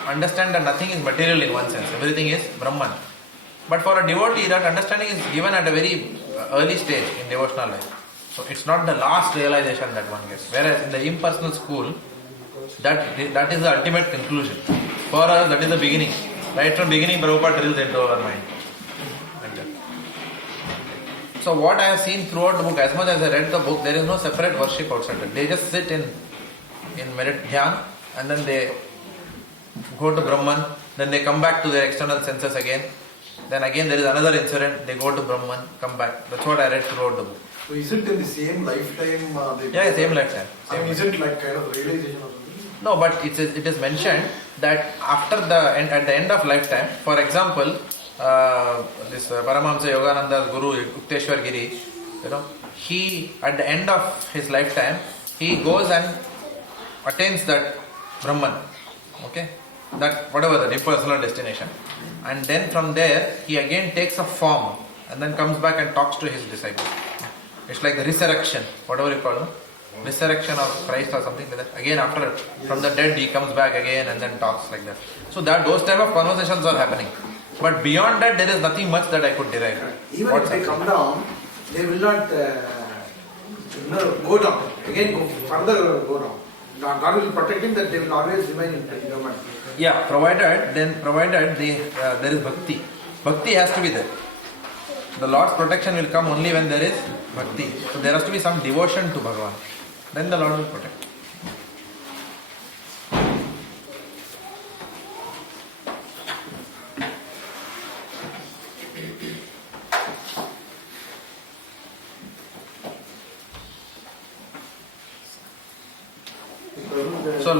understand that nothing is material in one sense, everything is Brahman. But for a devotee, that understanding is given at a very early stage in devotional life. So it's not the last realization that one gets. Whereas in the impersonal school, that is the ultimate conclusion. For us, that is the beginning. Right from beginning, Prabhupada drills into our mind. Like that. So what I have seen throughout the book, as much as I read the book, there is no separate worship outside it. They just sit in dhyan, and then they go to Brahman, then they come back to their external senses again. Then again there is another incident, they go to Brahman, come back. That's what I read throughout the book. So is it in the same lifetime? Yeah, same lifetime. Is it like kind of realization or something? No, but it is mentioned that at the end of lifetime, for example, this Paramahamsa Yogananda's Guru Yukteswar Giri, he at the end of his lifetime, he goes and attains that Brahman, okay, that whatever the impersonal destination, and then from there he again takes a form and then comes back and talks to his disciples. It's like the resurrection, whatever you call it. resurrection of Christ or something like that. Again, after from the dead, he comes back again and then talks like that. So that those type of conversations are happening. But beyond that, there is nothing much that I could derive. Even if they come down, they will not go down. Again, go further go down. God will protect him that they will always remain in government. Yeah, provided there is bhakti. Bhakti has to be there. The Lord's protection will come only when there is bhakti. So there has to be some devotion to Bhagavan. Then the Lord will protect. So,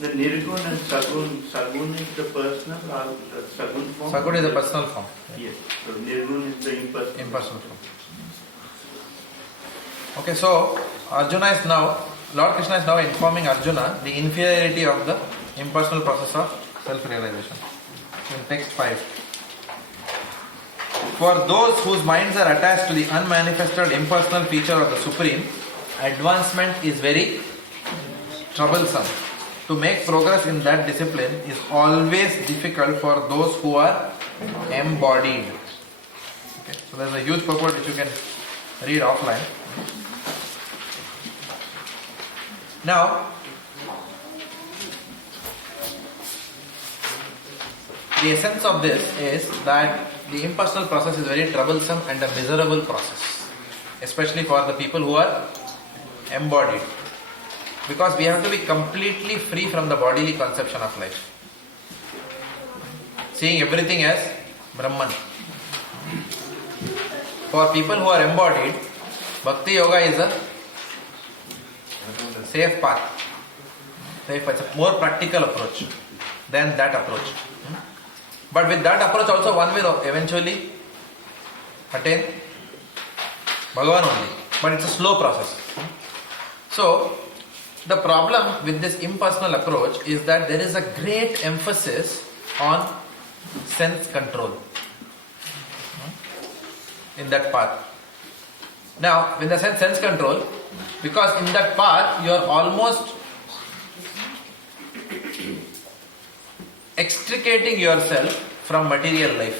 the Nirgun and Sagun is the personal or the Sagun form? Sagun is the personal form. Yes. So Nirgun is the impersonal form. Okay, so Lord Krishna is now informing Arjuna the inferiority of the impersonal process of self-realization. In text 5. For those whose minds are attached to the unmanifested impersonal feature of the Supreme, advancement is very troublesome. To make progress in that discipline is always difficult for those who are embodied. Okay, so there's a huge purport which you can read offline. Now, the essence of this is that the impersonal process is very troublesome and a miserable process, especially for the people who are embodied. Because we have to be completely free from the bodily conception of life. Seeing everything as Brahman. For people who are embodied, Bhakti Yoga is a safe path. It's a more practical approach than that approach. But with that approach also one will eventually attain Bhagavan only. But it's a slow process. So, the problem with this impersonal approach is that there is a great emphasis on sense control in that path. Now, when I say sense control, because in that path you are almost extricating yourself from material life.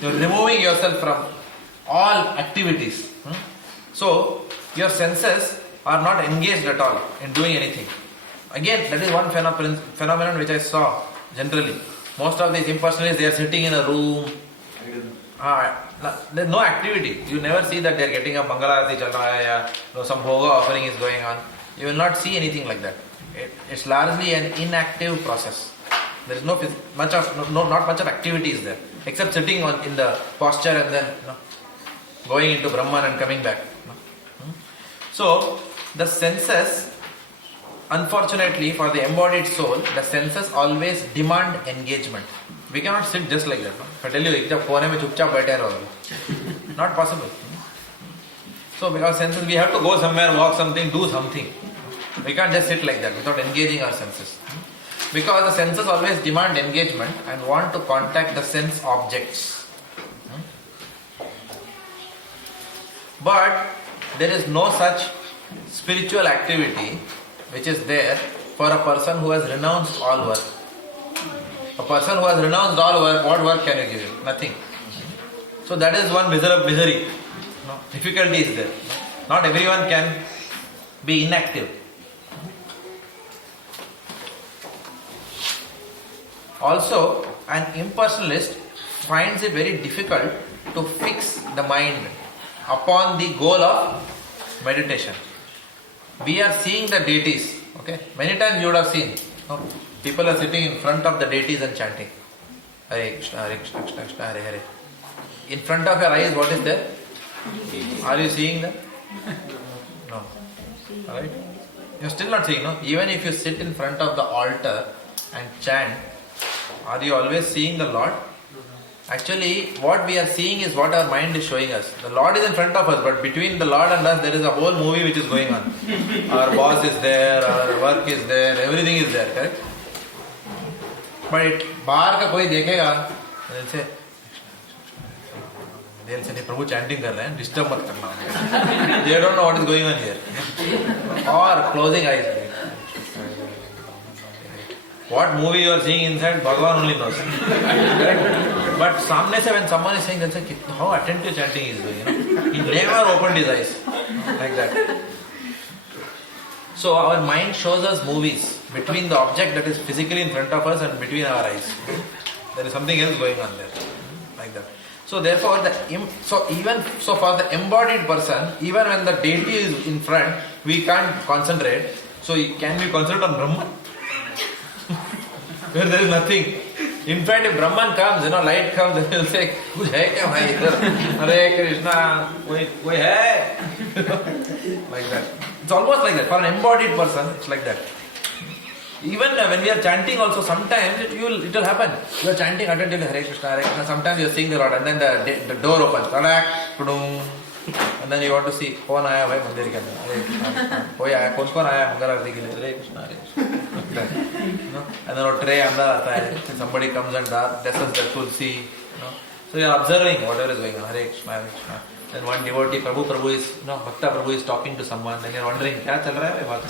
You are removing yourself from all activities. So, your senses are not engaged at all in doing anything. Again, that is one phenomenon which I saw generally. Most of these impersonalists, they are sitting in a room. There is no activity. You never see that they are getting a Mangalarati chal raha hai, ya some bhoga offering is going on. You will not see anything like that. It's largely an inactive process. There is not much of activity is there, except sitting in the posture and then going into Brahman and coming back. So, the senses, unfortunately for the embodied soul, the senses always demand engagement. We cannot sit just like that. If I tell you, not possible. So, because senses, we have to go somewhere, walk something, do something. We can't just sit like that without engaging our senses. Because the senses always demand engagement and want to contact the sense objects. But there is no such spiritual activity which is there for a person who has renounced all work. A person who has renounced all work, what work can you give him? Nothing. So that is one misery. Difficulty is there. Not everyone can be inactive. Also, an impersonalist finds it very difficult to fix the mind upon the goal of meditation. We are seeing the deities. Okay, many times you would have seen people are sitting in front of the deities and chanting Hare Krishna, Hare Krishna, Krishna Krishna, Hare Hare. In front of your eyes, what is there? Are you seeing that? No. Alright? You are still not seeing, no? Even if you sit in front of the altar and chant, are you always seeing the Lord? Actually, what we are seeing is what our mind is showing us. The Lord is in front of us, but between the Lord and us, there is a whole movie which is going on. Our boss is there, our work is there, everything is there, correct? But बाहर का कोई देखेगा, and say, They'll say, Prabhu chanting kar rahe hain, disturb mat karna. They don't know what is going on here. Or closing eyes. What movie you are seeing inside, Bhagavan only knows. Correct? But samne se when someone is saying, they'll say, how attentive chanting he is doing. He never opened his eyes. Like that. So our mind shows us movies between the object that is physically in front of us and between our eyes. There is something else going on there. Like that. So therefore, for the embodied person, even when the deity is in front, we can't concentrate. So can we concentrate on Brahman? Where there is nothing. In fact, if Brahman comes, light comes, they will say, "Kuch hai kya bhai idhar? Hare Krishna, koi hai?" Like that. It's almost like that. For an embodied person, it's like that. Even when we are chanting also, sometimes it will happen. You are chanting attentively, Hare Krishna, Hare Krishna. Sometimes you are seeing the Lord, and then the door opens. And then you want to see, कौन आया भाई मंदिर के अंदर? Hare Krishna. कोई आया? कौन आया मंगल आरती के लिए? Hare Krishna, Hare Krishna. And then a tray अंदर आता है. Somebody comes and blesses the tulsi. So you are observing whatever is going on. Hare Krishna, Hare Krishna. Then one devotee, Prabhu is, Bhakta Prabhu is talking to someone. Then you are wondering, क्या चल रहा है भाई?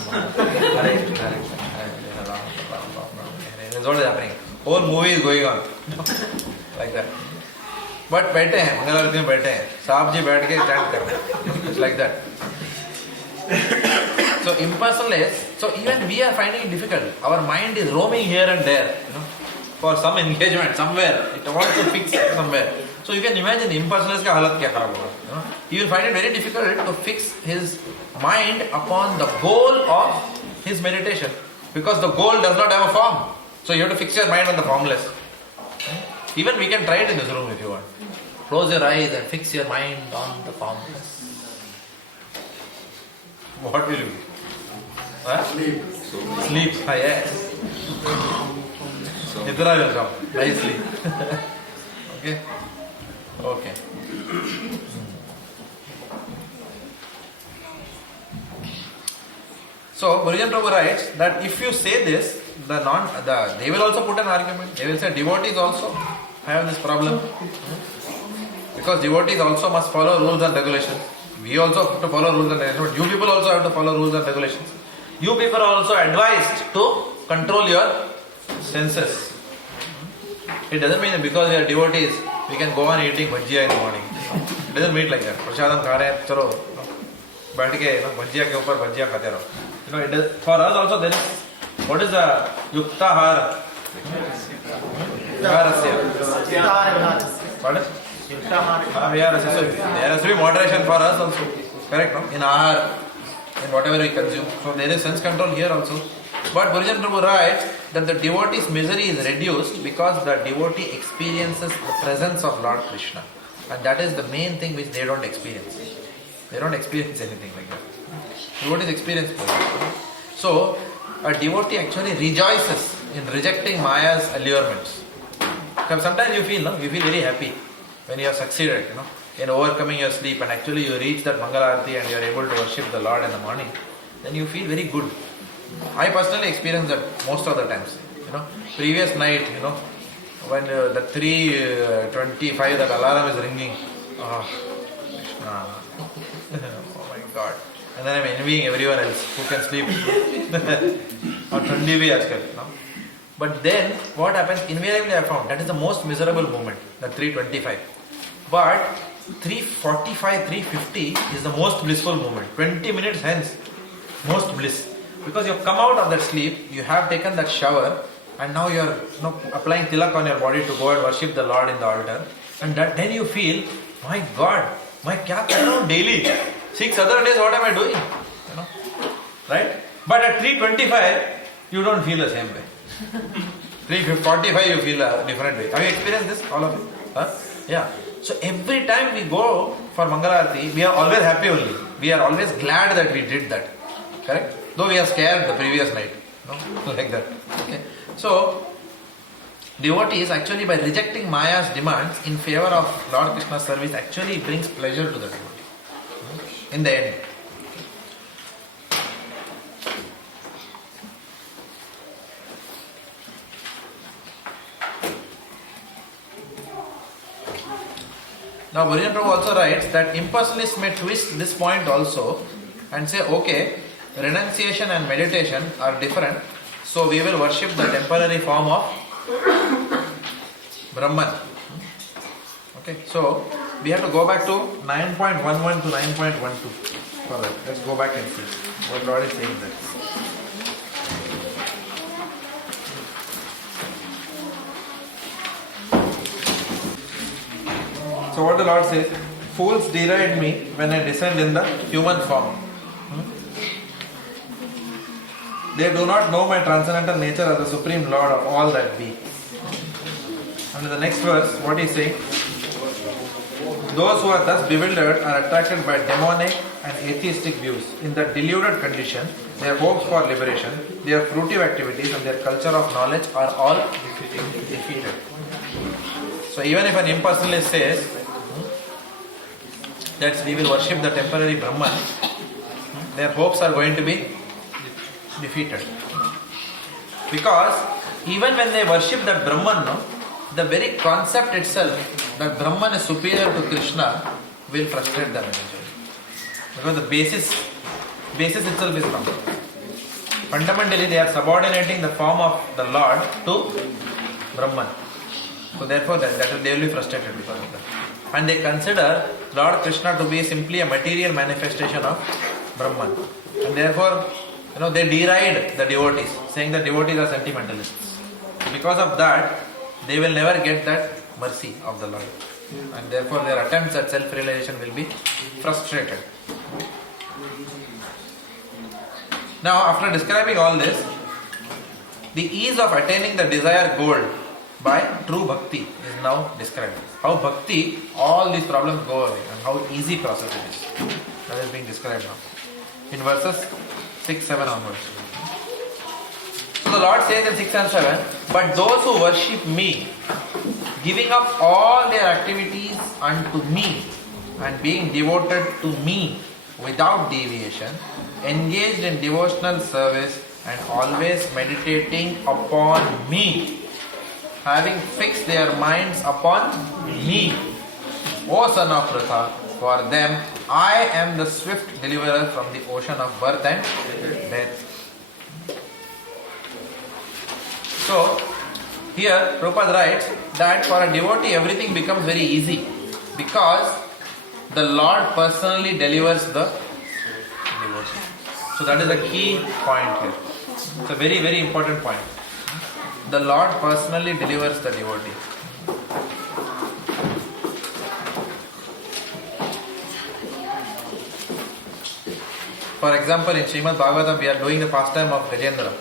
Hare Krishna, Hare Krishna. That's what is happening. Whole movie is going on. Like that. But बैठे हैं, मंगल आरती में बैठे हैं. साहब जी बैठ के चैंट कर रहे हैं. It's like that. So impersonalist. So even we are finding it difficult. Our mind is roaming here and there, for some engagement somewhere. It wants to fix somewhere. So you can imagine impersonalist का हालत क्या खराब होगा. He will find it very difficult to fix his mind upon the goal of his meditation, because the goal does not have a form. So you have to fix your mind on the formless. Even we can try it in this room if you want. Close your eyes and fix your mind on the formless. What will you do? Huh? Sleep. Yes. Nidra will come. Nicely. Okay? Okay. So, Gurujan Prabhu writes that if you say this, they will also put an argument. They will say devotees also have this problem. Because devotees also must follow rules and regulations. We also have to follow rules and regulations. You people also have to follow rules and regulations. You people are also advised to control your senses. It doesn't mean that because we are devotees, we can go on eating bhajia in the morning. It doesn't mean like that. Prashadam kha rahe hain, chalo, बैठ के भजिया के ऊपर भजिया खाते रहो. It does, for us also there is, what is the yuktahara? Pardon? So there has to be moderation for us also. Correct, no? In our, in whatever we consume. So there is sense control here also. But Gurujan Prabhu writes that the devotee's misery is reduced because the devotee experiences the presence of Lord Krishna. And that is the main thing which they don't experience. They don't experience anything like that. Devotees experience presence. So a devotee actually rejoices in rejecting Maya's allurements. Sometimes you feel very happy when you have succeeded, in overcoming your sleep, and actually you reach that Mangala Arati and you are able to worship the Lord in the morning. Then you feel very good. I personally experience that most of the times. Previous night, when the 3:25 that alarm is ringing, Krishna, oh my God. And then I'm envying everyone else who can sleep. Or thandi bhi aajkal, But then what happens, invariably I found, that is the most miserable moment, the 3:25. But 3:45, 3:50 is the most blissful moment. 20 minutes hence, most bliss. Because you have come out of that sleep, you have taken that shower, and now you are applying tilak on your body to go and worship the Lord in the altar. And then you feel, my God, kya kar raha hu daily? 6 other days, what am I doing? Right? But at 3:25, you don't feel the same way. 3:45, you feel a different way. Have you experienced this, all of you? Huh? Yeah. So every time we go for Mangalarati, we are always happy only. We are always glad that we did that. Correct? Though we are scared the previous night. Like that. Okay. So, devotees actually, by rejecting Maya's demands in favor of Lord Krishna's service, actually brings pleasure to the devotee. In the end. Now Bhurijan Prabhu also writes that impersonalists may twist this point also and say, okay, renunciation and meditation are different, so we will worship the temporary form of Brahman. Okay, so we have to go back to 9.11 to 9.12 for that. Let's go back and see what Lord is saying there. So what the Lord says, fools deride me when I descend in the human form. They do not know my transcendental nature as the Supreme Lord of all that be. And in the next verse, what he is saying, those who are thus bewildered are attracted by demonic and atheistic views. In that deluded condition, their hopes for liberation, their fruitive activities and their culture of knowledge are all defeated. So even if an impersonalist says that we will worship the temporary Brahman, their hopes are going to be defeated. Because even when they worship that Brahman, the very concept itself that Brahman is superior to Krishna will frustrate them eventually. Because the basis itself is wrong. Fundamentally they are subordinating the form of the Lord to Brahman. So therefore they will be frustrated because of that. And they consider Lord Krishna to be simply a material manifestation of Brahman. And therefore, they deride the devotees, saying that devotees are sentimentalists. Because of that, they will never get that mercy of the Lord. And therefore their attempts at self-realization will be frustrated. Now, after describing all this, the ease of attaining the desired goal by true bhakti is now described. How bhakti, all these problems go away and how easy process it is. That is being described now. In verses 6, 7 onwards. So the Lord says in 6 and 7, but those who worship me, giving up all their activities unto me and being devoted to me without deviation, engaged in devotional service and always meditating upon me, having fixed their minds upon me, O son of Pratha, for them I am the swift deliverer from the ocean of birth and death. So, here Prabhupada writes that for a devotee everything becomes very easy because the Lord personally delivers the devotion. So that is a key point here. It's a very, very important point. The Lord personally delivers the devotee. For example, in Srimad Bhagavatam we are doing the pastime of Gajendra.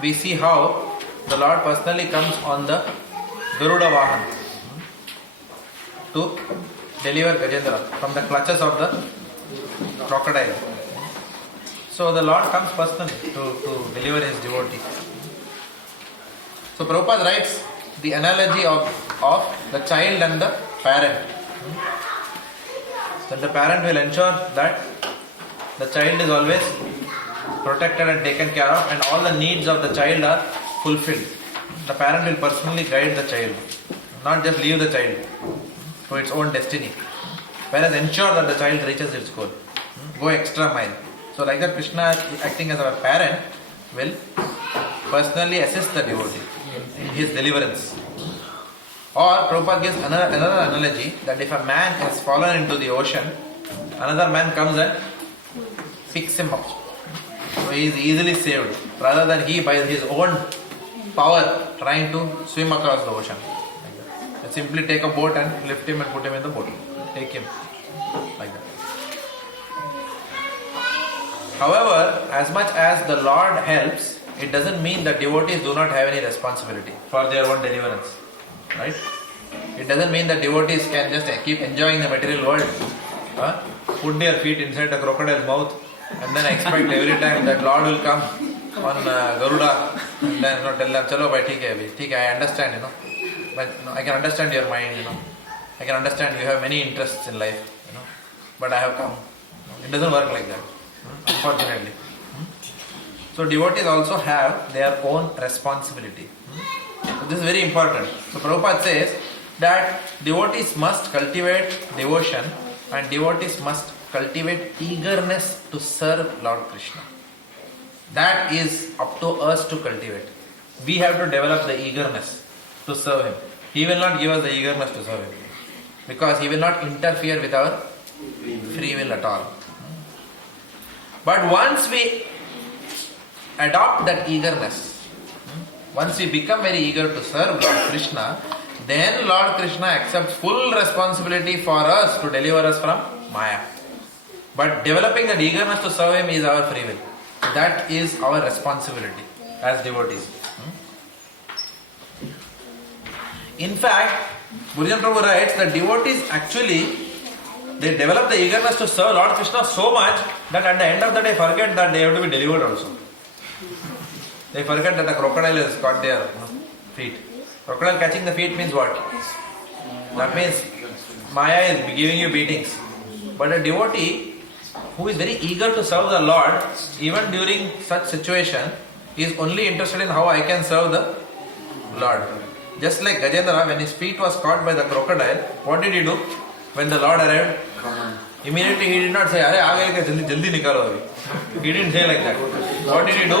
We see how the Lord personally comes on the Garuda Vahan to deliver Gajendra from the clutches of the crocodile. So the Lord comes personally to deliver his devotee. So Prabhupada writes the analogy of the child and the parent. That the parent will ensure that the child is always protected and taken care of and all the needs of the child are fulfilled. The parent will personally guide the child, not just leave the child to its own destiny. Whereas ensure that the child reaches its goal. Go extra mile. So like that Krishna acting as our parent will personally assist the devotee in his deliverance. Or Prabhupada gives another analogy that if a man has fallen into the ocean, another man comes and picks him up. So he is easily saved rather than he by his own power trying to swim across the ocean. Like simply take a boat and lift him and put him in the boat. Take him. Like that. However, as much as the Lord helps, it doesn't mean that devotees do not have any responsibility for their own deliverance. Right? It doesn't mean that devotees can just keep enjoying the material world. Put their feet inside the crocodile's mouth and then expect every time that Lord will come on Garuda and then tell them, chalo bhai, theek hai, I understand, but I can understand your mind, I can understand you have many interests in life, but I have come. It doesn't work like that, unfortunately. So devotees also have their own responsibility. So this is very important. So Prabhupada says that devotees must cultivate devotion and devotees must cultivate eagerness to serve Lord Krishna. That is up to us to cultivate. We have to develop the eagerness to serve Him. He will not give us the eagerness to serve Him because He will not interfere with our free will at all. But once we adopt that eagerness, once we become very eager to serve Lord Krishna, then Lord Krishna accepts full responsibility for us to deliver us from Maya. But developing that eagerness to serve Him is our free will. That is our responsibility as devotees. In fact, Gurujan Prabhu writes that devotees actually, they develop the eagerness to serve Lord Krishna so much that at the end of the day forget that they have to be delivered also. They forget that a crocodile has caught their feet. Crocodile catching the feet means what? That means Maya is giving you beatings. But a devotee who is very eager to serve the Lord, even during such situation, is only interested in how I can serve the Lord. Just like Gajendra, when his feet was caught by the crocodile, what did he do? When the Lord arrived, immediately he did not say, "Arey, aa gaye, jaldi nikalo abhi." He didn't say like that. What did he do?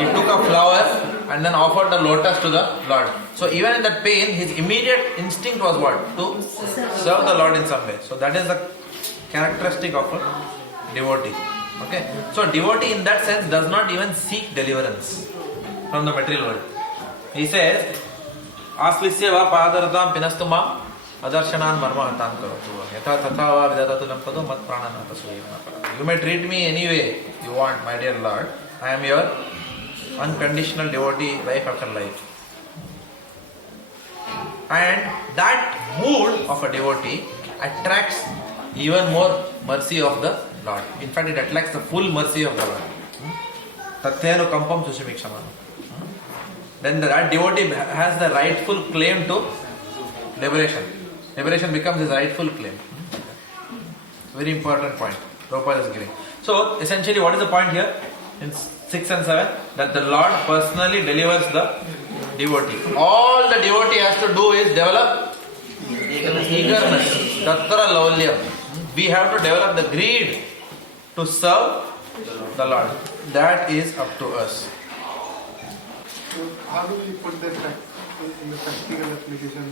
He took a flower and then offered the lotus to the Lord. So even in that pain, his immediate instinct was what? To serve the Lord in some way. So that is the characteristic of a devotee. Okay? So devotee in that sense does not even seek deliverance from the material world. He says, "Aslisya va padaratam pinastumam adarshanan marmahatam karatu yatha tatha va vidadatulam pado mat prananata suyena." You may treat me any way you want, my dear Lord. I am your unconditional devotee life after life. And that mood of a devotee attracts even more mercy of the Lord. In fact, it attracts the full mercy of the Lord. Tatyanu kampam sushimikshamanu. Then that devotee has the rightful claim to liberation. Liberation becomes his rightful claim. Very important point Prabhupada is giving. So, essentially, what is the point here? In 6 and 7, that the Lord personally delivers the devotee. All the devotee has to do is develop eagerness. Tattara laulyam. We have to develop the greed to serve the Lord. That is up to us. So how do we put that in the practical application?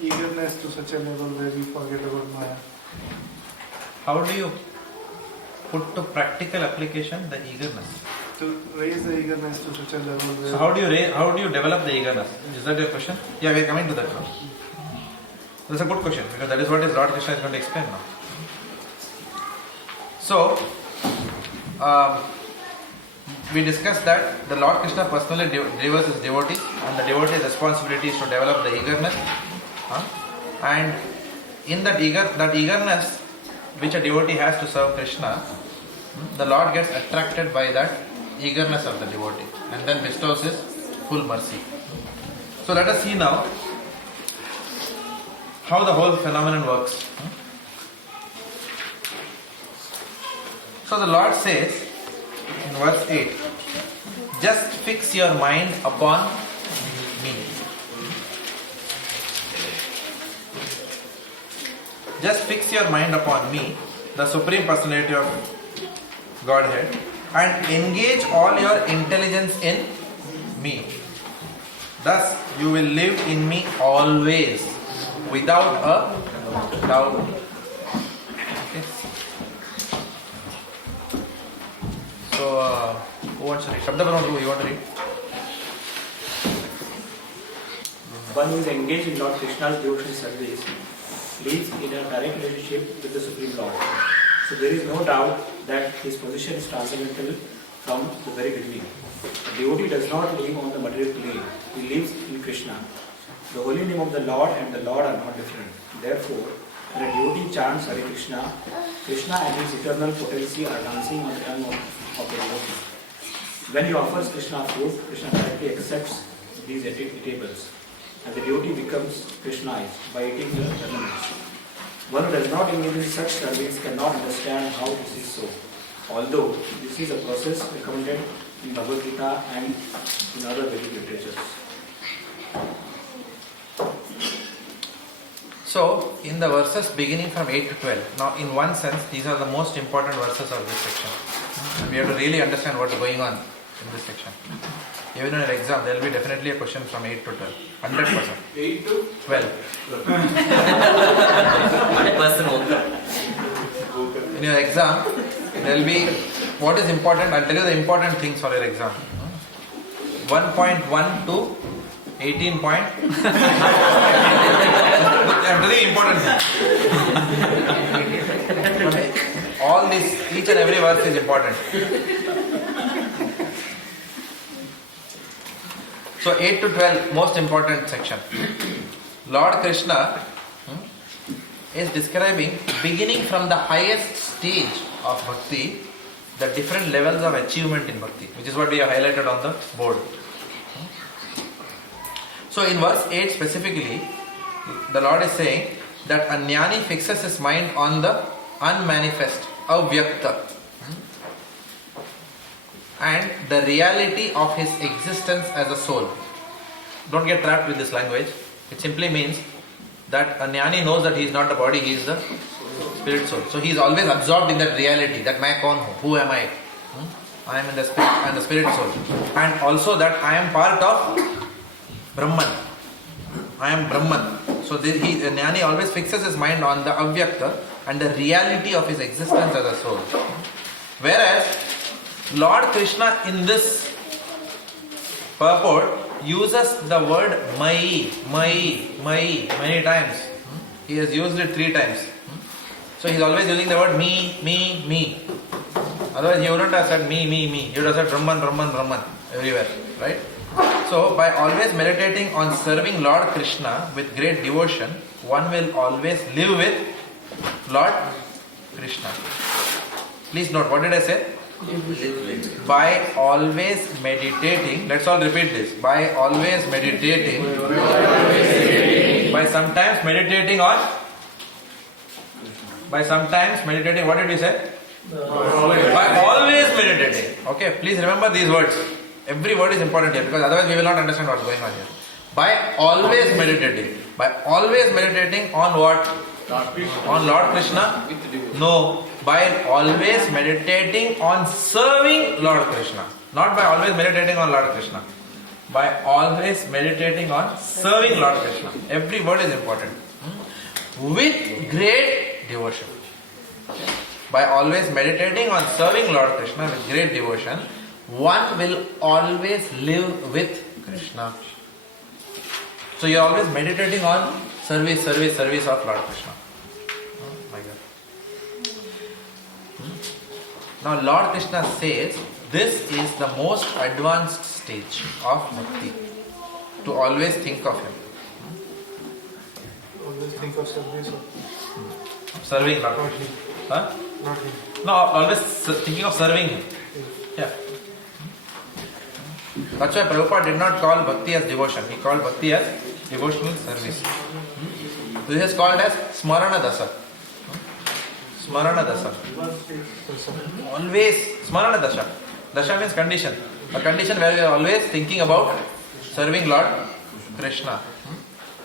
Eagerness to such a level where we forget about Maya. How do you put to practical application the eagerness? To raise the eagerness to such a level where... So how do you develop the eagerness? Is that your question? Yeah, we are coming to that now. That's a good question because that is what Lord Krishna is going to explain now. So, we discussed that the Lord Krishna personally delivers his devotees and the devotee's responsibility is to develop the eagerness. And in that eagerness which a devotee has to serve Krishna, the Lord gets attracted by that eagerness of the devotee and then bestows his full mercy. So let us see now how the whole phenomenon works. So the Lord says in verse 8, "Just fix your mind upon me." Just fix your mind upon me, the Supreme Personality of Godhead, and engage all your intelligence in me. Thus you will live in me always, without a doubt. Okay. So, who wants to read? Shabda Brahma, you want to read? One who is engaged in Lord Krishna's devotional service lives in a direct relationship with the Supreme Lord. So there is no doubt that his position is transcendental from the very beginning. The devotee does not live on the material plane. He lives in Krishna. The holy name of the Lord and the Lord are not different. Therefore, when a devotee chants Hare Krishna, Krishna and his eternal potency are dancing on the tongue of the devotee. When he offers Krishna food, Krishna directly accepts these eatables, and the devotee becomes Krishnaized by eating the elements. One who does not engage in such service cannot understand how this is so, although this is a process recommended in Bhagavad Gita and in other Vedic literatures. So, in the verses beginning from 8 to 12, now in one sense, these are the most important verses of this section. We have to really understand what's going on in this section. Even in an exam, there will be definitely a question from 8 to 12. 100%. 8 to 12. 100% In your exam, there will be what is important. I'll tell you the important things for your exam. 1.1 to 18 point. I'm telling you important things. Okay. All this, each and every verse is important. So 8 to 12, most important section. Lord Krishna is describing, beginning from the highest stage of bhakti, the different levels of achievement in bhakti, which is what we have highlighted on the board. So in verse 8 specifically, the Lord is saying that a jnani fixes his mind on the unmanifest, avyakta, and the reality of his existence as a soul. Don't get trapped with this language. It simply means that a jnani knows that he is not the body, he is the spirit soul. So he is always absorbed in that reality, that main kaun hu, who am I? I am in the spirit, I am the spirit soul. And also that I am part of Brahman. I am Brahman. So the jnani always fixes his mind on the avyakta and the reality of his existence as a soul. Whereas Lord Krishna in this purport uses the word mai many times. He has used it 3 times. So he is always using the word me. Otherwise he wouldn't have said me. He would have said Brahman everywhere. Right? So by always meditating on serving Lord Krishna with great devotion, one will always live with Lord Krishna. Please note, what did I say? By always meditating, let's all repeat this. By always meditating, by sometimes meditating on, what did we say? By always meditating. Okay, please remember these words. Every word is important here because otherwise we will not understand what's going on here. By always meditating. By always meditating on what? On Lord Krishna? No. By always meditating on serving Lord Krishna. Not by always meditating on Lord Krishna. By always meditating on serving Lord Krishna. Every word is important. With great devotion. By always meditating on serving Lord Krishna with great devotion, one will always live with Krishna. So you are always meditating on service of Lord Krishna. Oh my God. Now Lord Krishna says this is the most advanced stage of bhakti. To always think of him. always think of service. Serving Lord Krishna. Huh? Not him. No, always thinking of serving him. Yeah. That's why Prabhupada did not call bhakti as devotion. He called bhakti as devotional service. This is called as smarana dasa. Smarana dasa. Always smarana dasa. Dasha means condition. A condition where you are always thinking about serving Lord Krishna.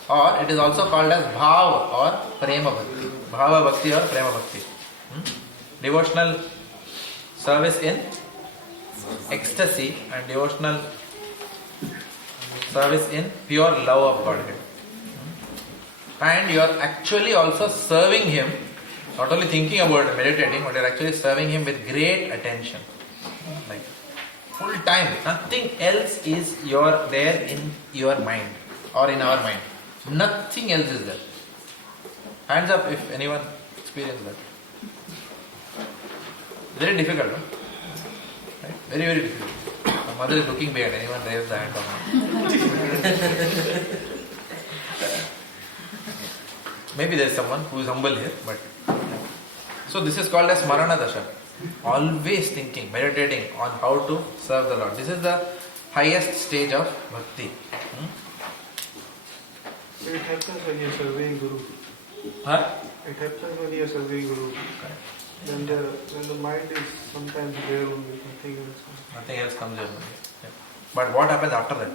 Or it is also called as bhav or prema bhakti. Bhava bhakti or prema bhakti. Devotional service in ecstasy and devotional service in pure love of Godhead. And you are actually also serving Him, not only thinking about it, meditating, but you are actually serving Him with great attention. Like full time. Nothing else is there in your mind or in our mind. Nothing else is there. Hands up if anyone experienced that. Very difficult, no? Right? Very, very difficult. My mother is looking behind. Anyone raise the hand or not? Maybe there is someone who is humble here, but so this is called as Smarana Dasha. Always thinking, meditating on how to serve the Lord. This is the highest stage of bhakti. It happens when you are serving Guru. Huh? It happens when you are serving Guru. Okay. When the mind is sometimes there only, nothing else. Nothing else comes in. Yeah. But what happens after that?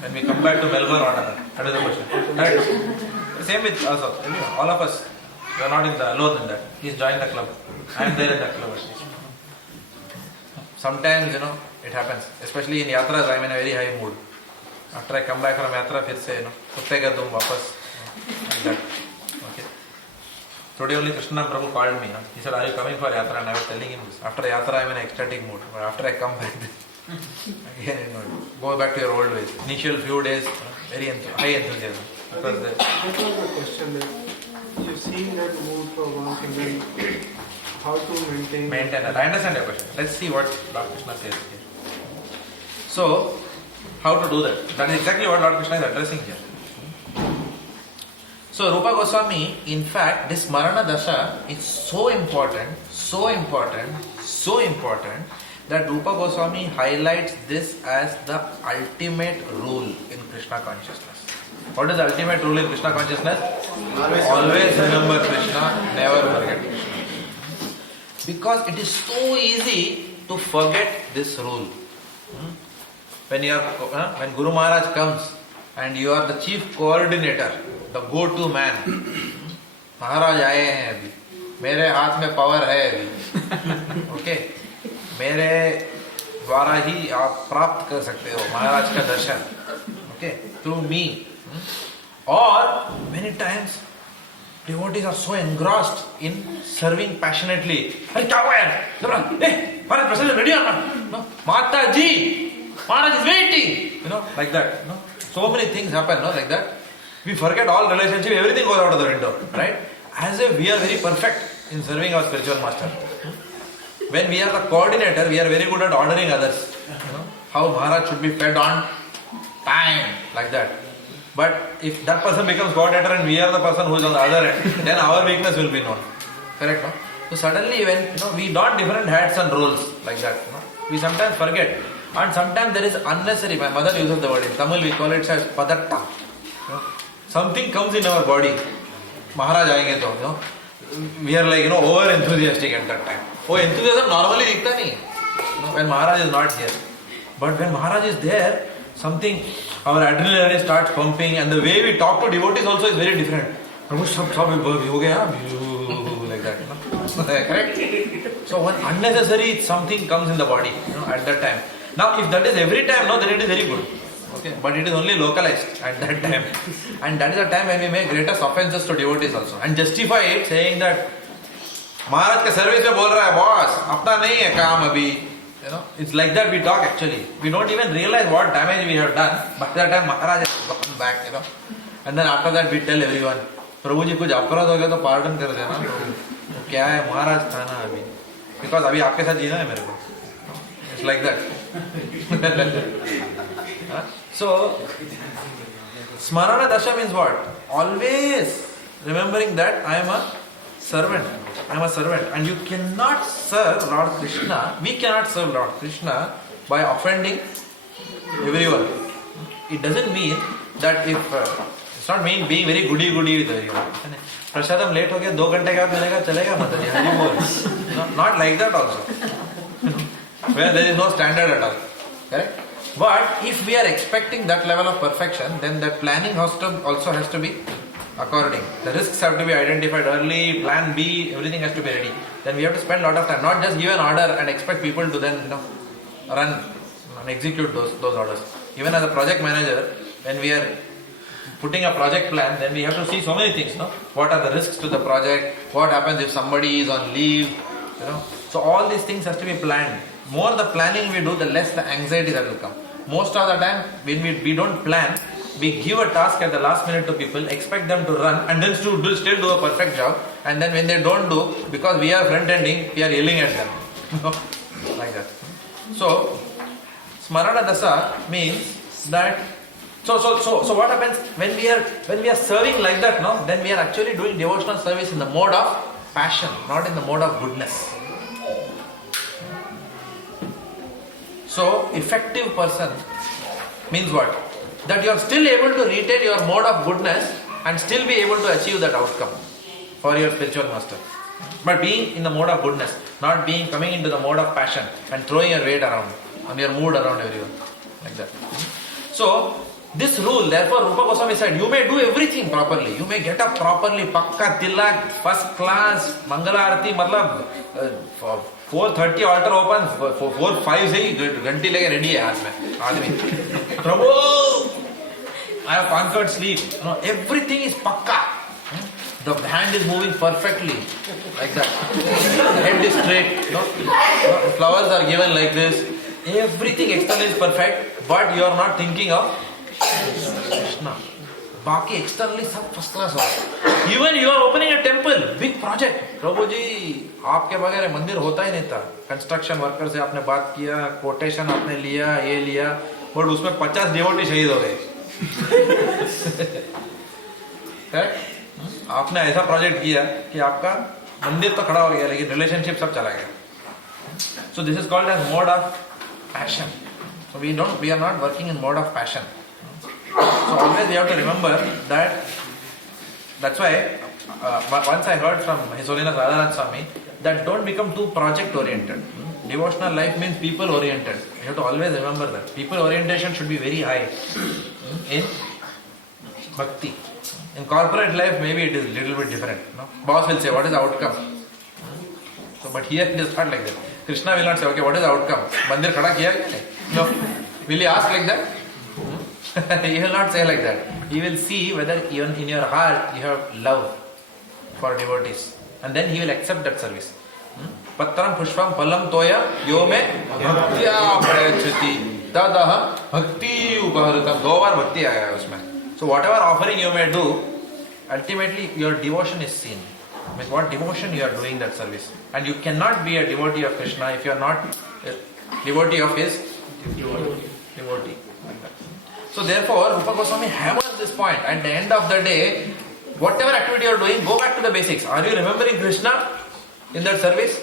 When we come back to Melbourne, what happens? That is the question. Right? Same with us also. All of us. We are not alone in that. He's joined the club. I am there in that club at least. Sometimes, it happens. Especially in yatras, I am in a very high mood. After I come back from yatra, फिर से, कुत्ते का दुम वापस. Like that. Okay. Today only Krishna Prabhu called me. He said, "Are you coming for yatra?" And I was telling him this. After yatra, I am in an ecstatic mood. But after I come back, again, go back to your old ways. Initial few days, very high enthusiasm. Because That was the question that you've seen that mood for one thing, then how to maintain that. I understand your question. Let's see what Lord Krishna says here. So, how to do that? That is exactly what Lord Krishna is addressing here. So, Rupa Goswami, in fact, this Marana Dasha is so important that Rupa Goswami highlights this as the ultimate rule in Krishna consciousness. What is the ultimate rule in Krishna consciousness? Always remember Krishna, never forget Krishna. Because it is so easy to forget this rule. When Guru Maharaj comes and you are the chief coordinator, the go-to man, Maharaj aaye hain abhi, mere haath mein power hai abhi, okay, mere द्वारा ही आप प्राप्त कर सकते हो महाराज का दर्शन, okay, through me. Or many times devotees are so engrossed in serving passionately. Hey, kya hua yaar? Hey, Maharaj Prasad is ready or not? No, Mata ji, Maharaj is waiting. Like that. So many things happen, like that. We forget all relationship, everything goes out of the window, right? As if we are very perfect in serving our spiritual master. When we are the coordinator, we are very good at ordering others. How Maharaj should be fed on time, like that. But if that person becomes coordinator and we are the person who is on the other end, then our weakness will be known. Correct, no? So suddenly when we don different hats and roles like that, we sometimes forget. And sometimes there is unnecessary, my mother uses the word, in Tamil we call it as padatta. Something comes in our body. Maharaj aayenge to, we are like, over enthusiastic at that time. Oh, enthusiasm normally dikhta nahi. When Maharaj is not here. But when Maharaj is there, something, our adrenaline starts pumping, and the way we talk to devotees also is very different. Like that. Correct? So when unnecessary something comes in the body, at that time. Now if that is every time, then it is very good. Okay, but it is only localized at that time. And that is the time when we make greatest offenses to devotees also. And justify it saying that Maharaj ka service mein bol raha hai boss, apna nahi hai kaam abhi. It's like that we talk actually. We don't even realize what damage we have done. But that time Maharaj has gone back, And then after that we tell everyone, Prabhu ji kuch aparad ho gaya to pardon kar dena. Kya hai Maharaj tha na abhi. Because abhi aapke sath jeena hai mere ko. It's like that. So, Smarana Dasha means what? Always remembering that I am a servant. I am a servant. And you cannot serve Lord Krishna. We cannot serve Lord Krishna by offending everyone. It doesn't mean that if... it's not mean being very goody-goody with everyone. Prasadam late ho gaya, 2 घंटे के बाद मिलेगा, चलेगा Mataji, Hari Bol. Not like that also. Where there is no standard at all. Correct? But if we are expecting that level of perfection, then that planning also has to be according. The risks have to be identified early, plan B, everything has to be ready. Then we have to spend a lot of time, not just give an order and expect people to then run and execute those orders. Even as a project manager, when we are putting a project plan, then we have to see so many things. What are the risks to the project? What happens if somebody is on leave? So all these things has to be planned. More the planning we do, the less the anxiety that will come. Most of the time, when we don't plan, we give a task at the last minute to people, expect them to run, and then still do a perfect job. And then when they don't do, because we are front-ending, we are yelling at them. Like that. So, Smarana Dasa means that. So what happens when we are serving like that? Then we are actually doing devotional service in the mode of passion, not in the mode of goodness. So, effective person means what? That you are still able to retain your mode of goodness and still be able to achieve that outcome for your spiritual master. But being in the mode of goodness, not coming into the mode of passion and throwing your weight around and your mood around everyone. Like that. So, This rule, therefore, Rupa Goswami said, you may do everything properly. You may get up properly, pakka, tilak, first class, Mangala Arati, matlab, 4:30 altar open, 4-5 से ही घंटी लेके ready है हाथ में आदमी. Prabhu, I have conquered sleep. Everything is pakka. The hand is moving perfectly, like that. The head is straight. Flowers are given like this. Everything external is perfect, but you are not thinking of Krishna. बाकी externally सब first class हो. Even you are opening a temple, big project. प्रभु जी, आपके बगैर मंदिर होता ही नहीं था. Construction worker से आपने बात किया, quotation आपने लिया, ये लिया, but उसमें 50 devotee शहीद हो गए. आपने ऐसा प्रोजेक्ट किया कि आपका मंदिर तो खड़ा हो गया, लेकिन रिलेशनशिप सब चला गया. So this is called as mode of passion. So we are not working in mode of passion. So always we have to remember that. That's why once I heard from His Holiness Radhanath Swami that don't become too project oriented. Devotional life means people oriented. You have to always remember that. People orientation should be very high in bhakti. In corporate life, maybe it is a little bit different. Boss will say, what is the outcome? So, but here it is not like that. Krishna will not say, okay, what is the outcome? Mandir khada kiya? No. Will he ask like that? He will not say like that. He will see whether even in your heart you have love for devotees. And then he will accept that service. Patram pushpam palam toya yo me bhaktya prayachati tadaha bhakti upaharitam. 2 bar bhakti आया है उसमें. So whatever offering you may do, ultimately your devotion is seen. With what devotion you are doing that service. And you cannot be a devotee of Krishna if you are not a devotee of his devotee. So therefore, Rupa Goswami hammers this point. At the end of the day, whatever activity you are doing, go back to the basics. Are you remembering Krishna in that service?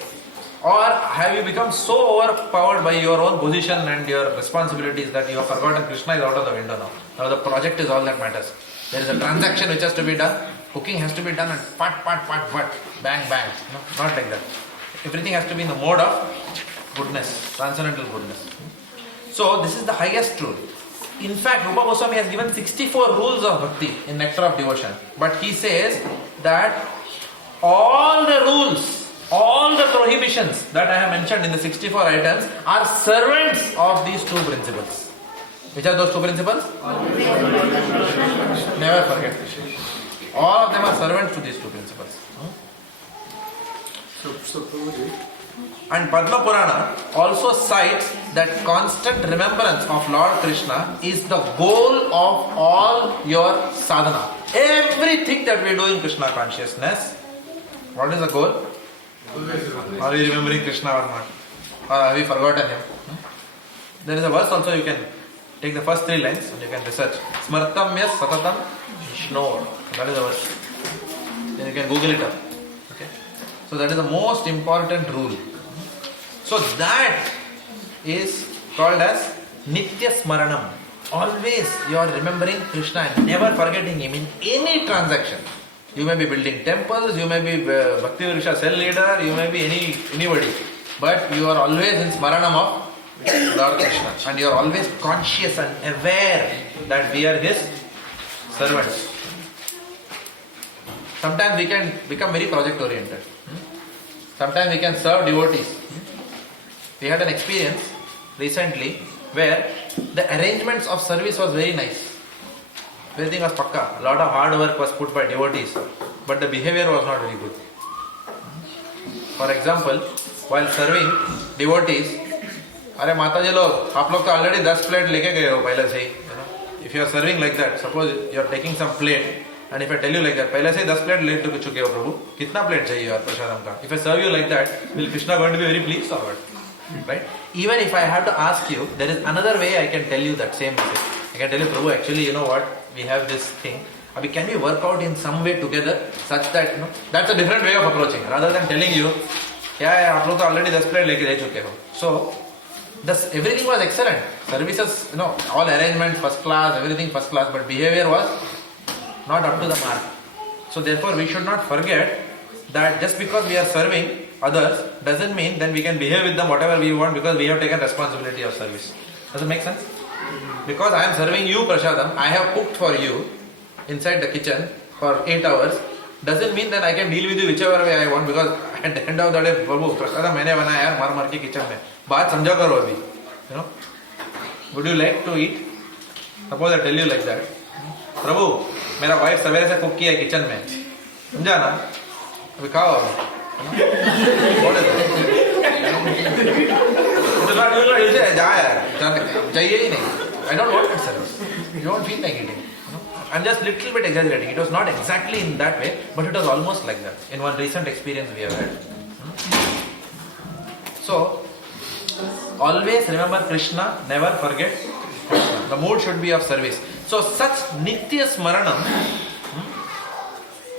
Or have you become so overpowered by your own position and your responsibilities that you have forgotten Krishna is out of the window now? Now the project is all that matters. There is a transaction which has to be done. Cooking has to be done and pat, bang, bang. No, not like that. Everything has to be in the mode of goodness, transcendental goodness. So this is the highest rule. In fact, Rupa Goswami has given 64 rules of bhakti in Nectar of Devotion. But he says that all the rules, all the prohibitions that I have mentioned in the 64 items are servants of these 2 principles. Which are those 2 principles? Never forget Krishna. All of them are servants to these 2 principles. And Padma Purana also cites that constant remembrance of Lord Krishna is the goal of all your sadhana. Everything that we do in Krishna consciousness, what is the goal? Are we remembering Krishna or not? Or have we forgotten him? There is a verse also, you can take the first 3 lines and you can research. Smartam yas satatam Vishnu. That is the verse. Then you can Google it up. Okay? So that is the most important rule. So that is called as Nitya Smaranam. Always you are remembering Krishna and never forgetting him in any transaction. You may be building temples, you may be Bhaktivedanta cell leader, you may be anybody. But you are always in Smaranam of Lord Krishna. And you are always conscious and aware that we are his servants. Sometimes we can become very project oriented. Sometimes we can serve devotees. We had an experience recently where the arrangements of service was very nice. Everything was pakka. A lot of hard work was put by devotees, but the behavior was not very good. For example, while serving devotees, अरे माता जी लोग, आप लोग तो already 10 plate लेके गए हो पहले से ही. If you are serving like that, suppose you are taking some plate, and if I tell you like that, पहले से 10 प्लेट ले चुके हो प्रभु, कितना प्लेट चाहिए यार प्रसादम का? If I serve you like that, will Krishna going to be very pleased or what? Right? Even if I have to ask you, there is another way I can tell you that same message. I can tell you, Prabhu, actually, you know what? We have this thing. Can we work out in some way together such that, that's a different way of approaching. Rather than telling you, yeah, आप लोग तो already 10 plate लेके दे चुके हो. So, everything was excellent. Services, all arrangements first class, everything first class, but behavior was not up to the mark. So therefore, we should not forget that just because we are serving others doesn't mean then we can behave with them whatever we want because we have taken responsibility of service. Does it make sense? Because I am serving you prasadam, I have cooked for you inside the kitchen for 8 hours, doesn't mean that I can deal with you whichever way I want, because at the end of the day, Prabhu, prasadam मैंने बनाया यार मर मर के kitchen में, बात समझा करो अभी, you know. Would you like to eat? Suppose I tell you like that, Prabhu, मेरा wife सवेरे से cook किया है kitchen में, समझा ना? अभी खाओ अभी. What is it? You say, जा यार, चाहिए ही नहीं. I don't want that service. You don't feel like eating. I'm just little bit exaggerating. It was not exactly in that way, but it was almost like that in one recent experience we have had. So, always remember Krishna, never forget Krishna. The mood should be of service. So, such nitya smaranam,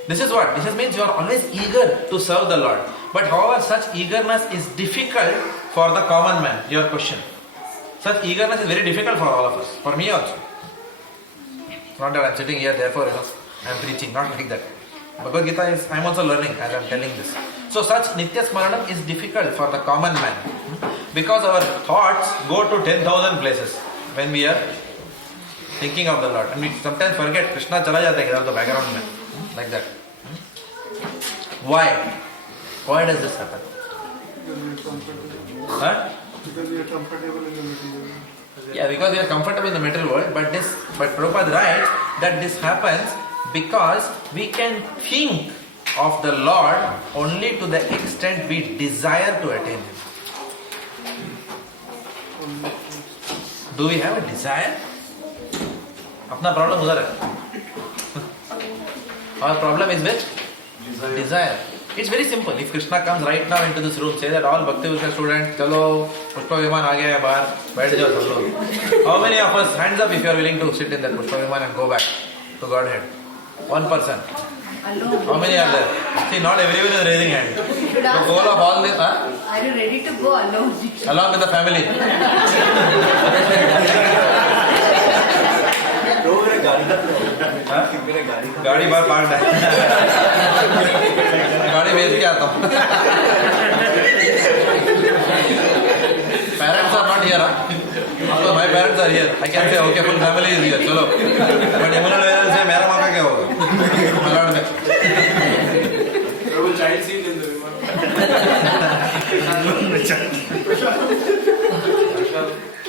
this is what? This means you are always eager to serve the Lord. But however, such eagerness is difficult for the common man, your question. Such eagerness is very difficult for all of us, for me also. Not that I am sitting here, therefore, I am preaching, not like that. Bhagavad Gita is, I am also learning as I am telling this. So such Nitya Smaranam is difficult for the common man. Because our thoughts go to 10,000 places when we are thinking of the Lord. And we sometimes forget, Krishna chala jata hai the background mein. Like that. Why? Why does this happen? Huh? Because we are comfortable in the material world. Yeah, because we are comfortable in the material world, but Prabhupada writes that this happens because we can think of the Lord only to the extent we desire to attain Him. Do we have a desire? Apna problem udhar hai. Our problem is with desire. It's very simple. If Krishna comes right now into this room, say that all Bhaktivedanta students, chalo, Pushpa Viman aa gaya hai bahar, baith jao sab log. How many of us, hands up if you are willing to sit in that Pushpa Viman and go back to Godhead? One person. Alone. How many are there? See, not everyone is raising hand. The goal of all this, Are you ready to go alone? along with the family. गाड़ी बार park है गाड़ी भेज के आता हूँ parents are not here so my parents are here I can say okay full family is here चलो but emotional level से मेरा माँ का क्या होगा मलाड में child seat in the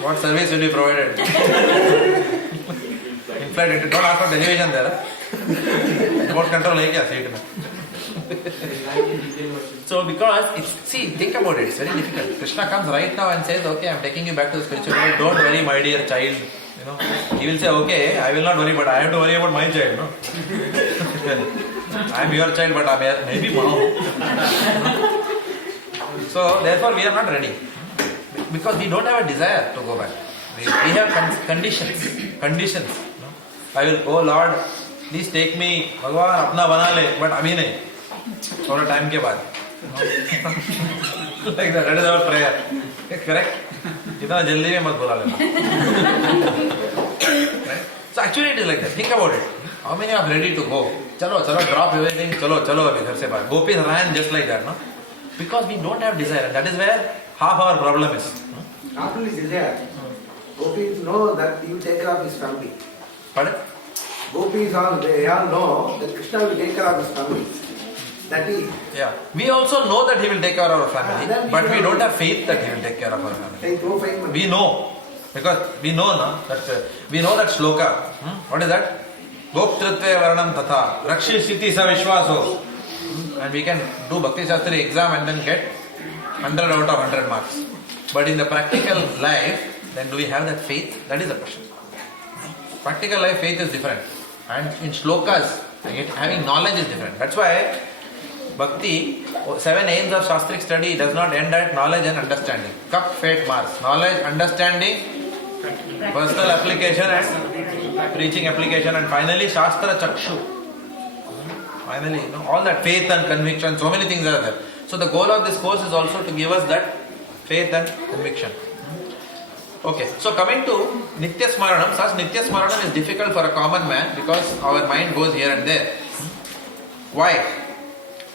what service will be provided in-flight don't ask for derivation there remote control है क्या seat में so because it's, see think about it, it's very difficult. Krishna comes right now and says okay, I'm taking you back to the spiritual world, don't worry my dear child, you know. He will say okay, I will not worry, but I have to worry about my child, no. I am your child, but I may be mom. So therefore we are not ready because we don't have a desire to go back. We have conditions, no? I will, oh Lord, please take me, Bhagavan apna bana le, but abhi nahi, थोड़ा time के बाद. Like that is our prayer. Correct? इतना जल्दी में मत बुला लेना. So actually it is like that. Think about it. How many are ready to go? चलो drop everything. चलो अभी घर से बाहर. Gopis ran just like that, no? Because we don't have desire, and that is where half our problem is. Not only desire. Gopis know that he will take care of his family. Pardon? Gopis they all know that Krishna will take care of his family. That is. Yeah. We also know that He will take care of our family, but we don't have faith that He will take care of our family. We know. Because we know that shloka. What is that? Goptritve varanam tatha rakshishiti sa vishwaso. And we can do Bhakti Sastri exam and then get 100 out of 100 marks. But in the practical life, then do we have that faith? That is the question. Practical life faith is different. And in shlokas, having knowledge is different. That's why Bhakti, 7 aims of Sastric study does not end at knowledge and understanding. Cup, fate, Mars. Knowledge, understanding, personal application and preaching application, and finally Shastra Chakshu. Finally, all that faith and conviction, so many things are there. So the goal of this course is also to give us that faith and conviction. Okay, so coming to Nitya Smaranam, such Nitya Smaranam is difficult for a common man because our mind goes here and there. Why?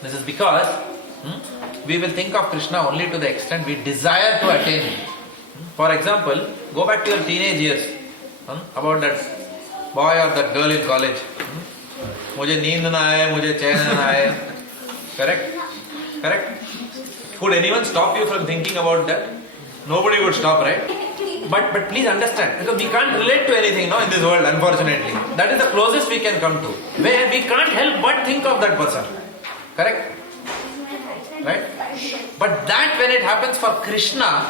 This is because we will think of Krishna only to the extent we desire to attain Him. For example, go back to your teenage years. about that boy or that girl in college. मुझे नींद ना आए, मुझे चैन ना आए. Correct? Correct? Could anyone stop you from thinking about that? Nobody would stop, right? But please understand, because we can't relate to anything now in this world, unfortunately. That is the closest we can come to, where we can't help but think of that person. Correct? Right? But that when it happens for Krishna,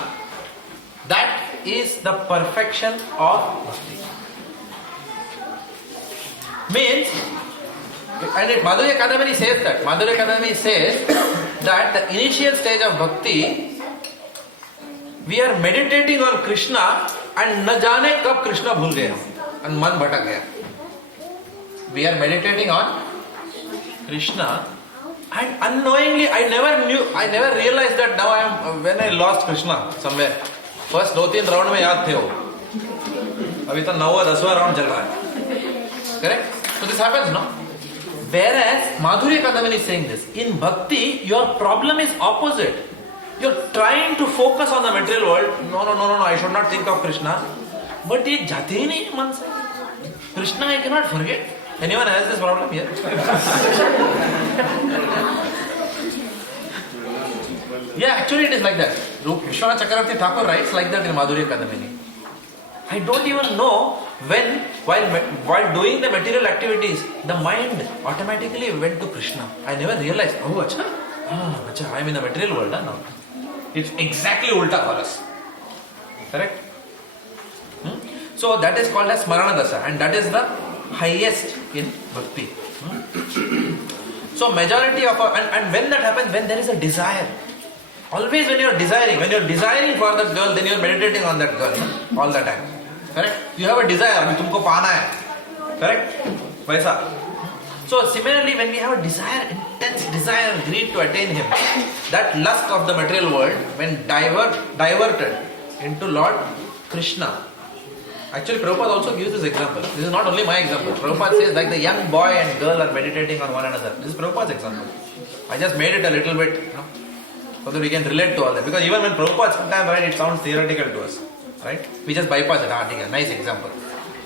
that is the perfection of bhakti. Means, and Madhurya Kadamini says that. Madhurya Kadamini says that the initial stage of bhakti, we are meditating on Krishna and न जाने कब Krishna भूल गए and मन भटक गया. We are meditating on Krishna and unknowingly I never realized that now when I lost Krishna somewhere. First 2-3 round में याद थे वो. अभी तो 9वां-10वां round चल रहा है. Correct? So this happens, no? Whereas Madhurya Kadamini is saying this. In bhakti, your problem is opposite. You're trying to focus on the material world. No, I should not think of Krishna. But ये जाते ही नहीं मन से. Krishna I cannot forget. Anyone has this problem here? Yeah, actually it is like that. Vishwanath Chakravarti Thakur writes like that in Madhurya Kadamini. I don't even know when, while doing the material activities, the mind automatically went to Krishna. I never realized, acha, I am in the material world now. It's exactly ulta for us. Correct? So that is called as Smarana Dasa, and that is the highest in bhakti. So majority of and when that happens, when there is a desire. Always when you are desiring for that girl, then you are meditating on that girl all the time. Correct? You have a desire, abhi tumko paana hai. Correct? Vaisa. So similarly, when we have a desire, intense desire, greed to attain him, that lust of the material world, when diverted into Lord Krishna. Actually, Prabhupada also gives this example. This is not only my example. Prabhupada says like the young boy and girl are meditating on one another. This is Prabhupada's example. I just made it a little bit, so that we can relate to all that. Because even when Prabhupada sometimes writes, it sounds theoretical to us. Right? We just bypass it. Nice example.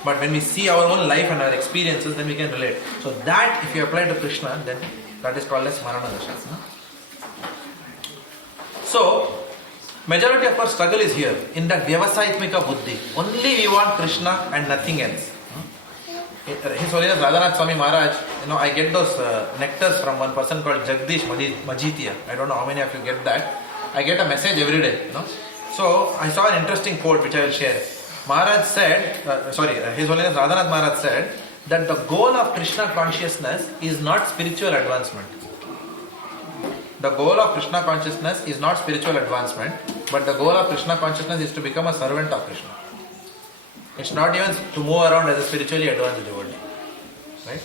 But when we see our own life and our experiences, then we can relate. So that, if you apply to Krishna, then that is called as Smarana Dasha. So, majority of our struggle is here, in that Vyavasaitmika Buddhi. Only we want Krishna and nothing else. His Holiness Radhanath Swami Maharaj, I get those nectars from one person called Jagdish Majitiya. I don't know how many of you get that. I get a message every day. So I saw an interesting quote which I will share. Maharaj said, His Holiness Radhanath Maharaj said that the goal of Krishna consciousness is not spiritual advancement. The goal of Krishna consciousness is not spiritual advancement, but the goal of Krishna consciousness is to become a servant of Krishna. It's not even to move around as a spiritually advanced devotee. Right?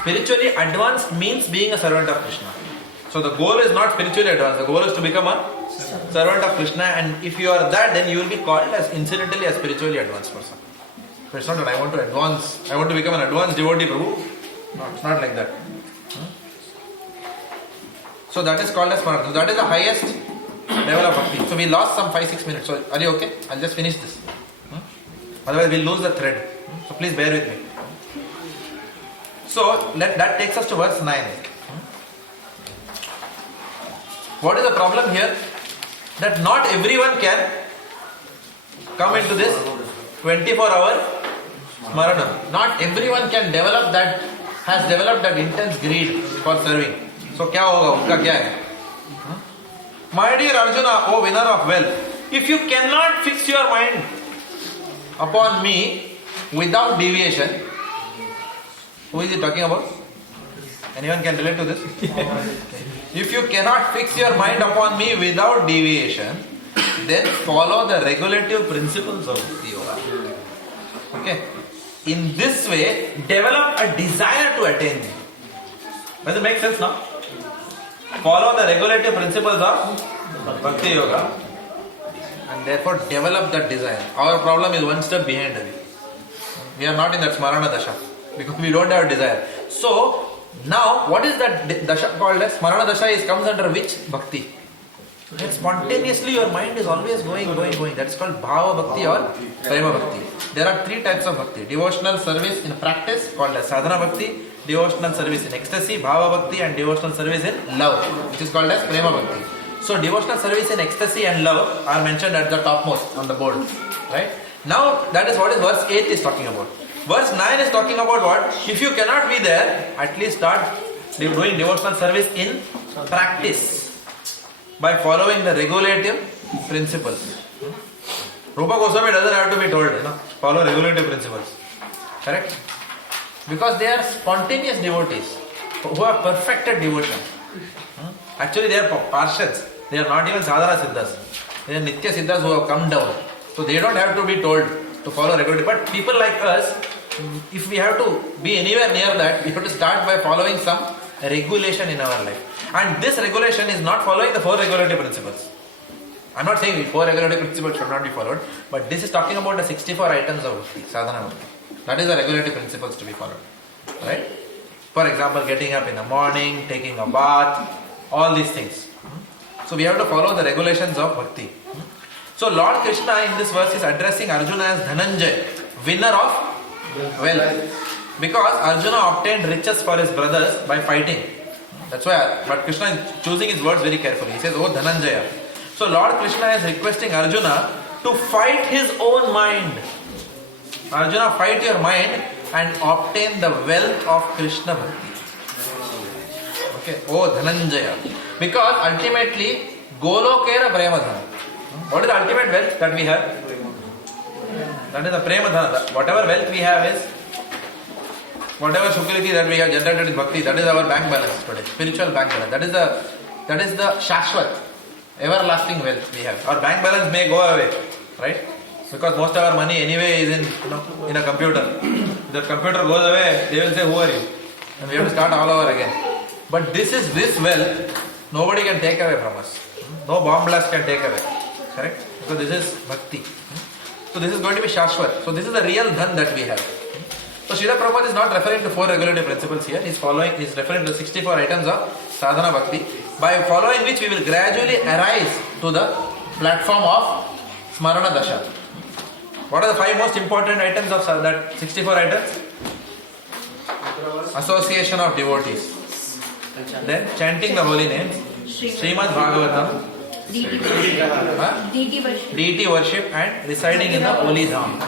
Spiritually advanced means being a servant of Krishna. So the goal is not spiritually advanced, the goal is to become a servant of Krishna, and if you are that, then you will be called as incidentally a spiritually advanced person. So it's not that I want to become an advanced devotee, Prabhu. No, it's not like that. So that is called as Smarana. So that is the highest level of bhakti. So we lost some 5-6 minutes. So are you okay? I'll just finish this. Otherwise we'll lose the thread. So please bear with me. So that takes us to verse 9. What is the problem here? That not everyone can come into this 24-hour Smarana. Not everyone can has developed that intense greed for serving. So क्या होगा? उनका क्या है? My dear Arjuna, O winner of wealth, if you cannot fix your mind upon me without deviation, who is he talking about? Anyone can relate to this? If you cannot fix your mind upon me without deviation, then follow the regulative principles of Bhakti Yoga. Okay? In this way, develop a desire to attain me. Does it make sense now? Follow the regulative principles of Bhakti Yoga and therefore develop that desire. Our problem is one step behind it. We are not in that Smarana Dasha because we don't have a desire. So, now what is that Dasha called as? Smarana Dasha comes under which Bhakti? Then spontaneously your mind is always going. That is called Bhava Bhakti or Prema Bhakti. There are three types of Bhakti. Devotional service in practice called as Sadhana Bhakti, devotional service in ecstasy, Bhava Bhakti, and devotional service in love, which is called as Prema Bhakti. So devotional service in ecstasy and love are mentioned at the topmost on the board. Right? Now that is what is verse 8 is talking about. Verse 9 is talking about what? If you cannot be there, at least start doing devotional service in practice by following the regulative principles. Rupa Goswami doesn't have to be told, follow regulative principles. Correct? Because they are spontaneous devotees who have perfected devotion. Actually they are Parshads. They are not even Sadhana Siddhas. They are Nitya Siddhas who have come down. So they don't have to be told to follow regulative. But people like us, if we have to be anywhere near that, we have to start by following some regulation in our life. And this regulation is not following the 4 regulative principles. I am not saying 4 regulative principles should not be followed, but this is talking about the 64 items of Bhakti, Sadhana Bhakti. That is the regulative principles to be followed. Right? For example, getting up in the morning, taking a bath, all these things. So we have to follow the regulations of Bhakti. So Lord Krishna in this verse is addressing Arjuna as Dhananjay, winner of wealth. Because Arjuna obtained riches for his brothers by fighting. That's why, but Krishna is choosing his words very carefully. He says, Oh Dhananjaya. So Lord Krishna is requesting Arjuna to fight his own mind. Arjuna, fight your mind and obtain the wealth of Krishna Bhakti. Okay, Oh Dhananjaya. Because ultimately, Golokera Premadhana. What is the ultimate wealth that we have? That is the Premadhana. Whatever wealth we have is, whatever Sukriti that we have generated in Bhakti, that is our bank balance today. Spiritual bank balance. That is the Shashwat, everlasting wealth we have. Our bank balance may go away, right? Because most of our money anyway is in a computer. If the computer goes away, they will say, who are you? And we have to start all over again. But this wealth, nobody can take away from us. No bomb blast can take away. Correct? Because this is Bhakti. So this is going to be Shashwat. So this is the real dhan that we have. So Srila Prabhupada is not referring to 4 regulative principles here. He is referring to 64 items of Sadhana Bhakti, by following which we will gradually arise to the platform of Smarana Dasha. What are the 5 most important items of that 64 items? Association of devotees. Then chanting the holy names, Srimad Bhagavatam, deity worship and residing in the holy dham,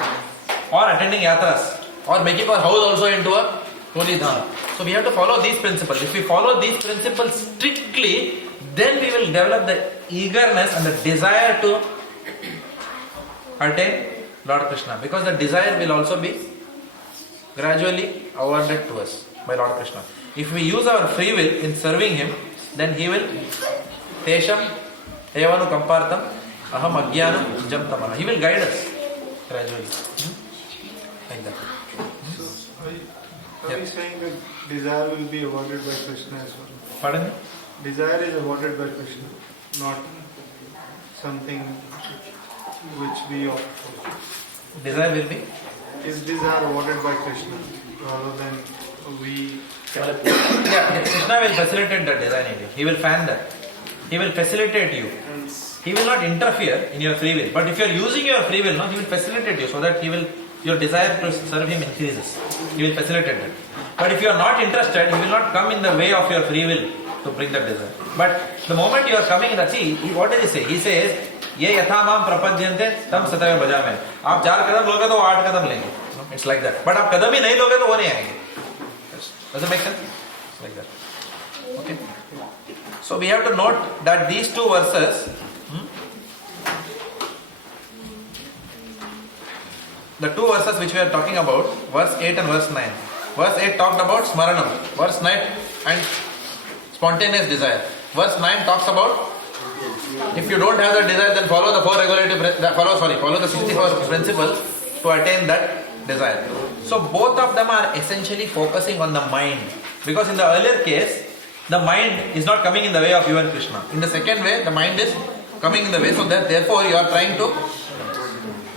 or attending yatras, or making our house also into a holy dham. So we have to follow these principles. If we follow these principles strictly, then we will develop the eagerness and the desire to attain Lord Krishna, because the desire will also be gradually awarded to us by Lord Krishna. If we use our free will in serving Him, then He will Tesham Evanu Kampartam Aham Ajnanam Jam Tamana. He will guide us gradually. Like that. Are you saying that desire will be awarded by Krishna as well? Pardon me? Desire is awarded by Krishna, not something which we opt for. Desire will be? Is desire awarded by Krishna rather than we? Yeah, Krishna will facilitate that desire in you. He will fan that. He will facilitate you. He will not interfere in your free will. But if you are using your free will, He will facilitate you so that your desire to serve Him increases. He will facilitate that. But if you are not interested, He will not come in the way of your free will to bring that desire. But the moment you are coming in that, see, what does He say? He says, Ye yathamam prapadyante tam sataya bhajame. आप 4 कदम लोगे तो 8 कदम लेंगे. It's like that. But आप कदम ही नहीं लोगे तो वो नहीं आएंगे. Does it make sense? It's like that. Okay. So we have to note that these 2 verses, the 2 verses which we are talking about, verse 8 and verse 9. Verse 8 talked about Smaranam. Verse 9 and spontaneous desire. Verse 9 talks about, if you don't have the desire, then follow the 4 regulative, follow the 64 principles to attain that desire. So both of them are essentially focusing on the mind. Because in the earlier case, the mind is not coming in the way of you and Krishna. In the second way, the mind is coming in the way, so that therefore you are trying to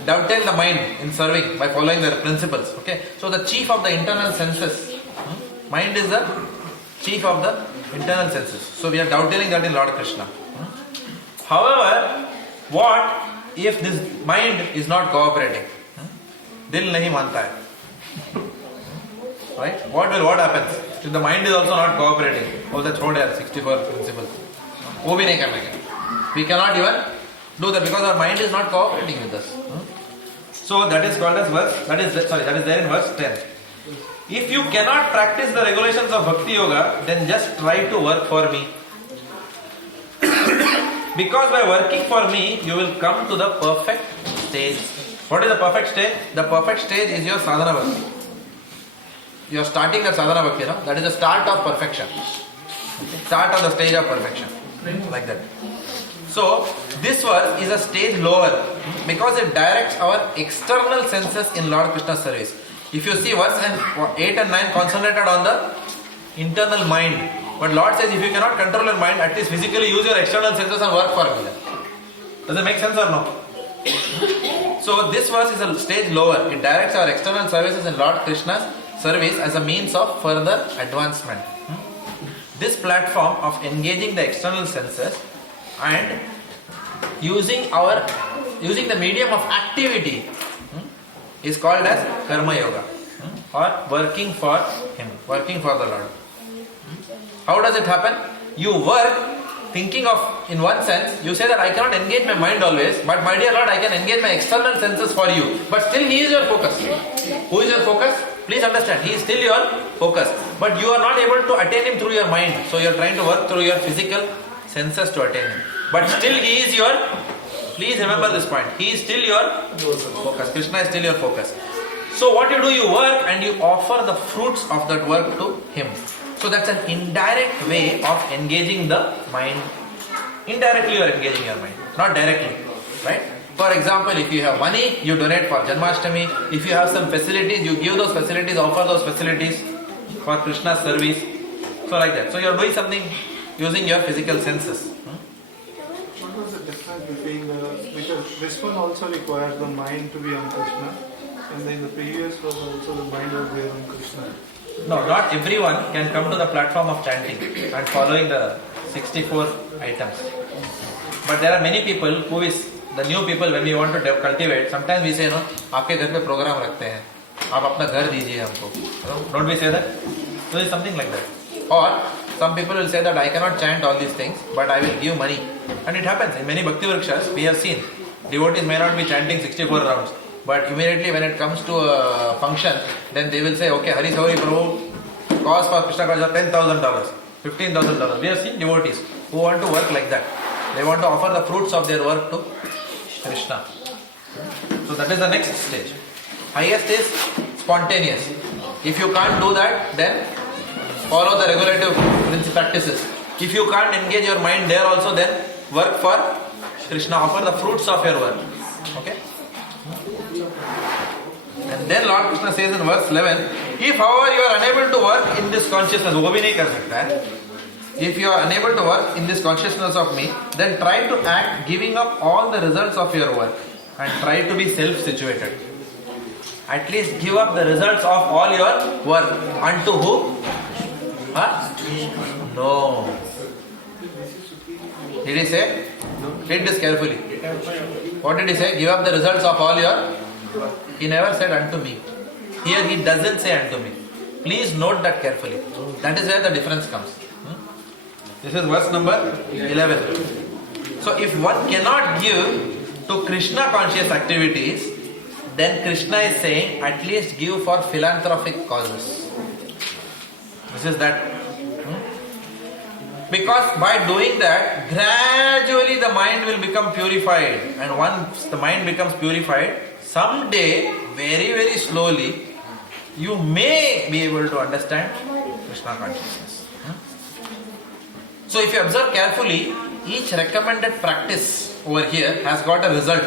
dovetail the mind in serving by following the principles. Okay. So the chief of the internal senses, mind is the chief of the internal senses. So we are dovetailing that in Lord Krishna. However, what if this mind is not cooperating? Dil nahi manta hai. Right? What happens? If the mind is also not cooperating, oh, that's what 64 principles. वो भी नहीं करने. We cannot even do that because our mind is not cooperating with us. So that is called as verse. That is there in verse 10. If you cannot practice the regulations of Bhakti Yoga, then just try to work for me. Because by working for me, you will come to the perfect stage. What is the perfect stage? The perfect stage is your sadhana bhakti. You are starting the sadhana bhakti, no? That is the start of perfection. Start of the stage of perfection. Like that. So, this verse is a stage lower because it directs our external senses in Lord Krishna's service. If you see verse 8 and 9 concentrated on the internal mind. But Lord says if you cannot control your mind, at least physically use your external senses and work for me. Does it make sense or no? So this verse is a stage lower. It directs our external services in Lord Krishna's service as a means of further advancement. This platform of engaging the external senses and using the medium of activity is called as karma yoga or working for him, working for the Lord. How does it happen? You work thinking of, in one sense, you say that I cannot engage my mind always, but my dear Lord, I can engage my external senses for you. But still He is your focus. Who is your focus? Please understand, He is still your focus. But you are not able to attain Him through your mind. So you are trying to work through your physical senses to attain Him. But still He is your, please remember this point, He is still your focus. Krishna is still your focus. So what you do, you work and you offer the fruits of that work to Him. So that's an indirect way of engaging the mind. Indirectly you are engaging your mind, not directly. Right? For example, if you have money, you donate for Janmashtami. If you have some facilities, you give those facilities, offer those facilities for Krishna's service. So like that. So you are doing something using your physical senses. What was the difference between because this one also requires the mind to be on Krishna, and then the previous was also the mind was there on Krishna. No, not everyone can come to the platform of chanting and following the 64 items. But there are many people who is, the new people, when we want to cultivate, sometimes we say, no, आपके घर पे program रखते हैं, आप अपना घर दीजिए हमको. Don't we say that? So it's something like that. Or some people will say that I cannot chant all these things, but I will give money. And it happens in many Bhakti Vrikshas, we have seen. Devotees may not be chanting 64 rounds. But immediately when it comes to a function, then they will say, okay, Hari Sauri Prabhu, cost for Krishna Consciousness $10,000, $15,000. We have seen devotees who want to work like that. They want to offer the fruits of their work to Krishna. So that is the next stage. Highest is spontaneous. If you can't do that, then follow the regulative practices. If you can't engage your mind there also, then work for Krishna. Offer the fruits of your work. Okay? And then Lord Krishna says in verse 11, if however you are unable to work in this consciousness, वो भी नहीं कर सकता है. If you are unable to work in this consciousness of me, then try to act giving up all the results of your work and try to be self-situated. At least give up the results of all your work. Unto who? Huh? No. Did he say? Read this carefully. What did he say? Give up the results of all your... He never said unto me. Here he doesn't say unto me. Please note that carefully. That is where the difference comes. This is verse number 11. So if one cannot give to Krishna conscious activities, then Krishna is saying at least give for philanthropic causes. This is that. Because by doing that, gradually the mind will become purified. And once the mind becomes purified, someday, very, very slowly, you may be able to understand Krishna consciousness. So if you observe carefully, each recommended practice over here has got a result,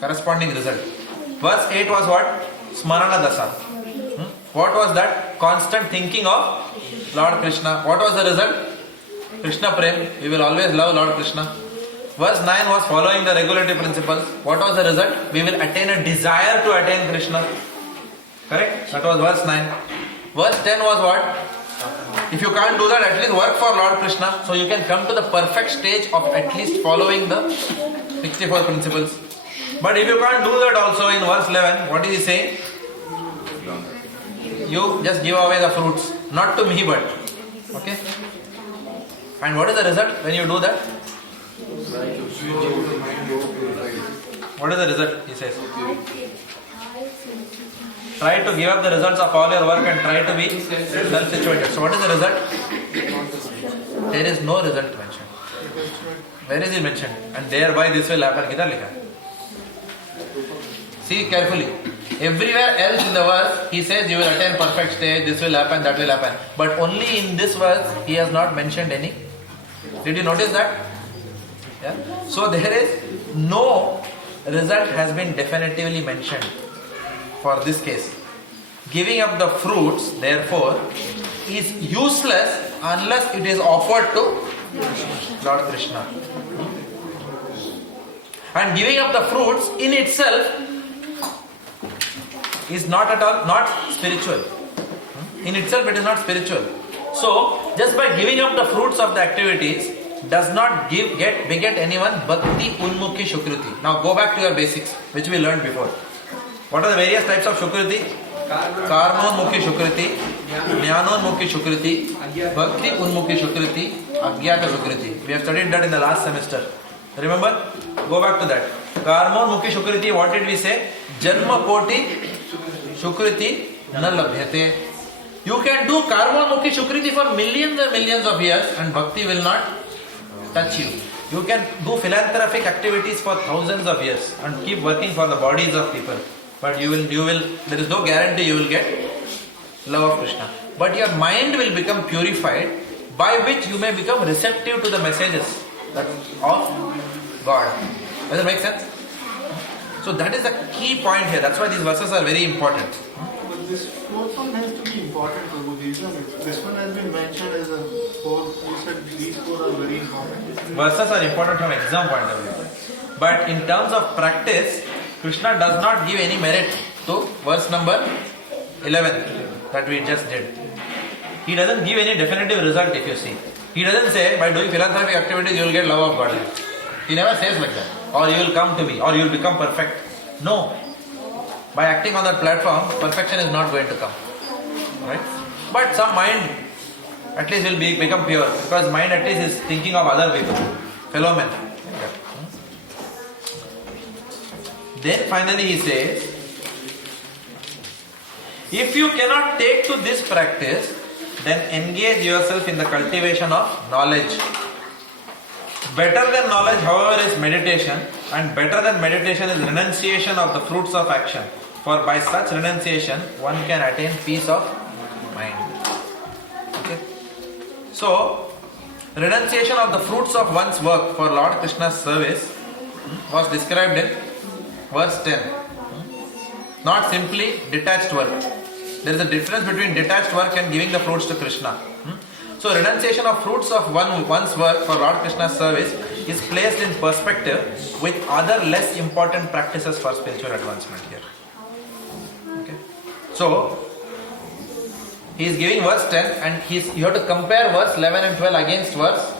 corresponding result. Verse 8 was what? Smarana Dasa. What was that? Constant thinking of Lord Krishna. What was the result? Krishna Prem. We will always love Lord Krishna. Verse 9 was following the regulative principles. What was the result? We will attain a desire to attain Krishna. Correct? That was verse 9. Verse 10 was what? If you can't do that, at least work for Lord Krishna, so you can come to the perfect stage of at least following the 64 principles. But if you can't do that also, in verse 11, what is he saying? You just give away the fruits. Not to me, but. Okay? And what is the result when you do that? What is the result? He says. Try to give up the results of all your work and try to be self-situated. So what is the result? There is no result mentioned. Where is it mentioned? And thereby this will happen. Kidhar likha hai? See carefully. Everywhere else in the verse, he says you will attain perfect stage, this will happen, that will happen. But only in this verse, he has not mentioned any. Did you notice that? Yeah? So there is no result has been definitively mentioned for this case. Giving up the fruits, therefore, is useless unless it is offered to Lord Krishna. And giving up the fruits in itself is not at all, not spiritual. In itself it is not spiritual. So, just by giving up the fruits of the activities does not beget anyone Bhakti Unmukhi Shukruti. Now go back to your basics, which we learned before. What are the various types of Shukruti? Karmonmukhi Shukruti, Jnanonmukhi Shukruti, Bhakti Unmukhi Shukruti, Agyata Shukruti. We have studied that in the last semester. Remember? Go back to that. Karmonmukhi Shukruti, what did we say? Janma Koti Shukriti na labhyate. You can do Karmonmukhi Shukriti for millions and millions of years and Bhakti will not touch you. You can do philanthropic activities for thousands of years and keep working for the bodies of people. But you will, there is no guarantee you will get love of Krishna. But your mind will become purified, by which you may become receptive to the messages of God. Does it make sense? So that is the key point here. That's why these verses are very important. But this fourth one has to be important, Prabhuji, isn't it? This one has been mentioned as a fourth. You said these four are very important. Verses are important from exam point of view. But in terms of practice, Krishna does not give any merit to verse number 11 that we just did. He doesn't give any definitive result if you see. He doesn't say by doing philanthropic activities you will get love of God. He never says like that. Or you will come to me, or you will become perfect. No. By acting on that platform, perfection is not going to come. Right? But some mind at least will become pure, because mind at least is thinking of other people, fellow men. Then finally he says, if you cannot take to this practice, then engage yourself in the cultivation of knowledge. Better than knowledge, however, is meditation, and better than meditation is renunciation of the fruits of action. For by such renunciation, one can attain peace of mind. Okay? So, renunciation of the fruits of one's work for Lord Krishna's service was described in verse 10. Not simply detached work. There is a difference between detached work and giving the fruits to Krishna. So renunciation of fruits of one's work for Lord Krishna's service is placed in perspective with other less important practices for spiritual advancement here. Okay. So he is giving verse 10 and you have to compare verse 11 and 12 against verse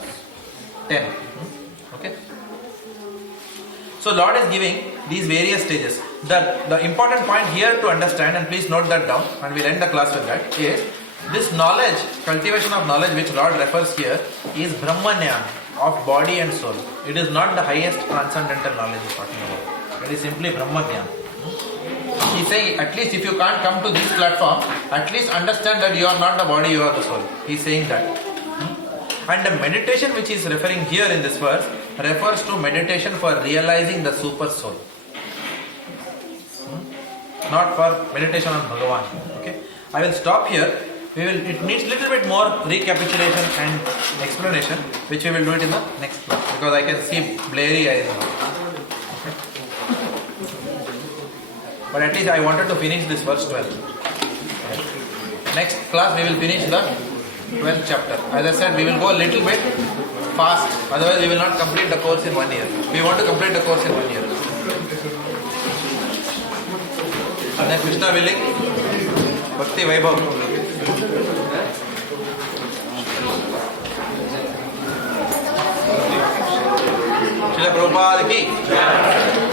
10. Okay. So Lord is giving these various stages. The important point here to understand, and please note that down and we'll end the class with that, is this knowledge, cultivation of knowledge which Lord refers here is Brahmanyan of body and soul. It is not the highest transcendental knowledge he's talking about. It is simply Brahmanyan. He's saying at least if you can't come to this platform, at least understand that you are not the body, you are the soul. He's saying that. And the meditation which he is referring here in this verse refers to meditation for realizing the super soul. Not for meditation on Bhagavan. Okay? I will stop here. It needs a little bit more recapitulation and explanation, which we will do it in the next class, because I can see blurry eyes now. Okay. But at least I wanted to finish this verse 12. Okay. Next class we will finish the 12th chapter. As I said, we will go a little bit fast, otherwise we will not complete the course in 1 year. We want to complete the course in 1 year. And then Krishna willing, Bhakti Vaibhav. Prabhupada ki.